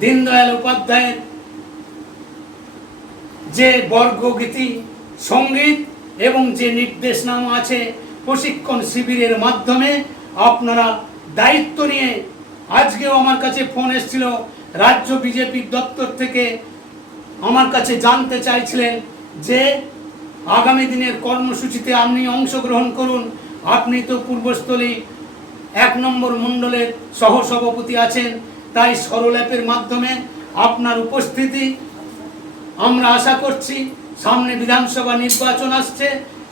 দীনদয়াল উপাধ্যায়ের যে বর্গগীতি সঙ্গীত এবং যে নির্দেশনামা আছে, প্রশিক্ষণ শিবিরের মাধ্যমে আপনারা দায়িত্ব নিয়ে, আজকেও আমার কাছে ফোন এসেছিল রাজ্য বিজেপির দপ্তর থেকে, আমার কাছে জানতে চাইছিলেন যে আগামী দিনের কর্মসূচিতে আপনি অংশগ্রহণ করুন। আপনি তো পূর্বস্থলী 1 নম্বর মণ্ডলের সহসভাপতি আছেন, তাই সরল অ্যাপের মাধ্যমে আপনার উপস্থিতি আমরা আশা করছি। সামনে বিধানসভা নির্বাচন আসছে,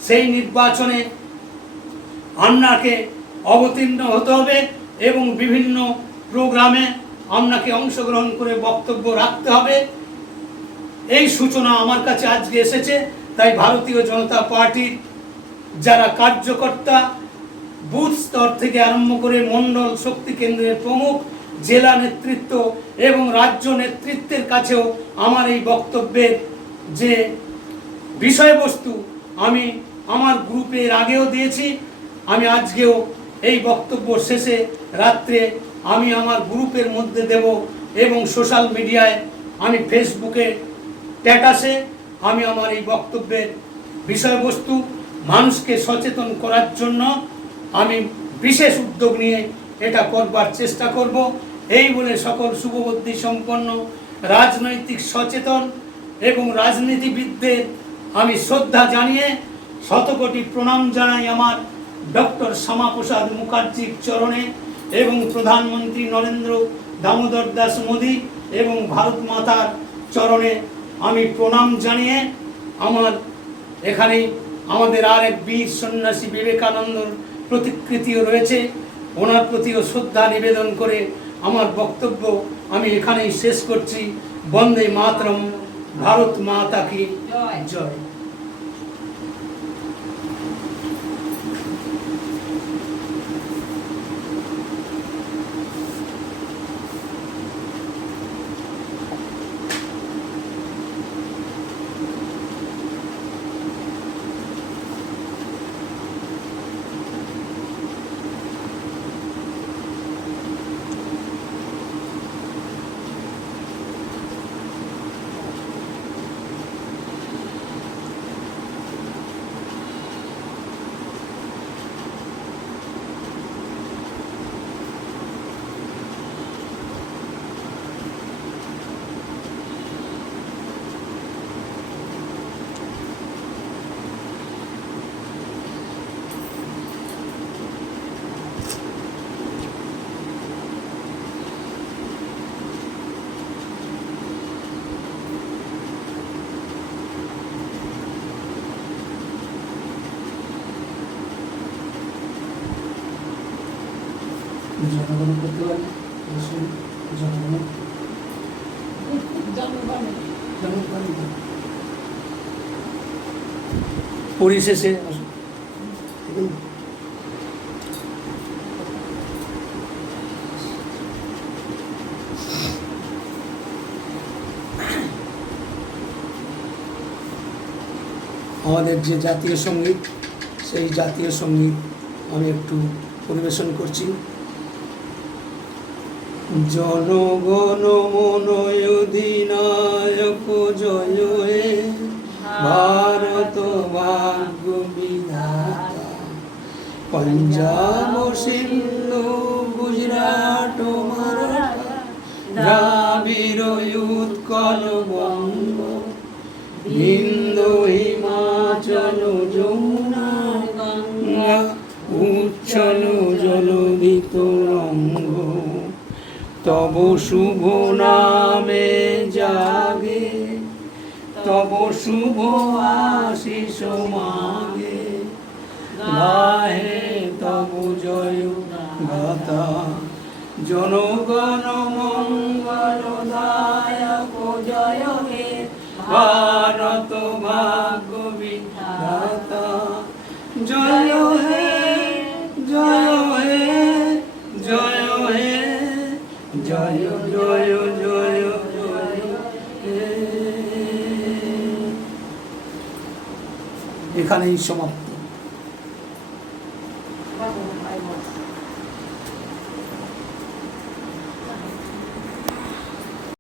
সেই নির্বাচনে আপনাকে অবতীর্ণ হতে হবে এবং বিভিন্ন প্রোগ্রামে আপনাকে অংশগ্রহণ করে বক্তব্য রাখতে হবে। এই সূচনা আমার কাছে আজকে এসেছে, তাই ভারতীয় জনতা পার্টির যারা কার্যকর্তা, বুথ স্তর থেকে আরম্ভ করে মণ্ডল শক্তি কেন্দ্রের প্রমুখ, জেলা নেতৃত্ব এবং রাজ্য নেতৃত্বের কাছেও আমার এই বক্তব্যের যে বিষয়বস্তু আমি আমার গ্রুপের আগেও দিয়েছি, আমি আজকেও এই বক্তব্য শেষে রাত্রে আমি আমার গ্রুপের মধ্যে দেব এবং সোশ্যাল মিডিয়ায় আমি ফেসবুকে স্ট্যাটাসে আমি আমার এই বক্তব্যের বিষয়বস্তু মানুষকে সচেতন করার জন্য আমি বিশেষ উদ্যোগ নিয়ে এটা করবার চেষ্টা করব। এই বলে সকল শুভবুদ্ধি সম্পন্ন রাজনৈতিক সচেতন এবং রাজনীতিবিদদের আমি শ্রদ্ধা জানিয়ে শতকোটি প্রণাম জানাই আমার ডক্টর শ্যামাপ্রসাদ মুখার্জির চরণে এবং প্রধানমন্ত্রী নরেন্দ্র দামোদর দাস মোদী এবং ভারত মাতার চরণে আমি প্রণাম জানিয়ে আমার এখানে আমাদের আর এক বীর সন্ন্যাসী বিবেকানন্দর প্রতিকৃতিও রয়েছে, ওনার প্রতিও শ্রদ্ধা নিবেদন করে আমার বক্তব্য আমি এখানেই শেষ করছি। বন্দে মাতরম, ভারত মাতা কি জয়। জনগণ করতে পারে, পরিশেষে আমাদের যে জাতীয় সঙ্গীত, সেই জাতীয় সঙ্গীত আমি একটু পরিবেশন করছি। জনগণ মন অধিনায়ক জয় হে, ভারত ভাগ্য বিধাতা, পঞ্জাব সিন্ধু গুজরাট মারাঠা, দ্রাবিড় দ্রাবিড় উৎকল বঙ্গ বিন্দু হিমাচল যমুনা গঙ্গা উচ্ছল জলধি তরঙ্গ তব শুভ নামে জাগে তব শুভ আশিস মাগে গাহে তব জয় গাথা জনগণ মঙ্গল দায়ক জয় হে ভারত ভাগ্য বিধাতা জয় হে জয় হে জয় হে জয় জয় জয় জয় হে। এখানেই সমাপ্ত।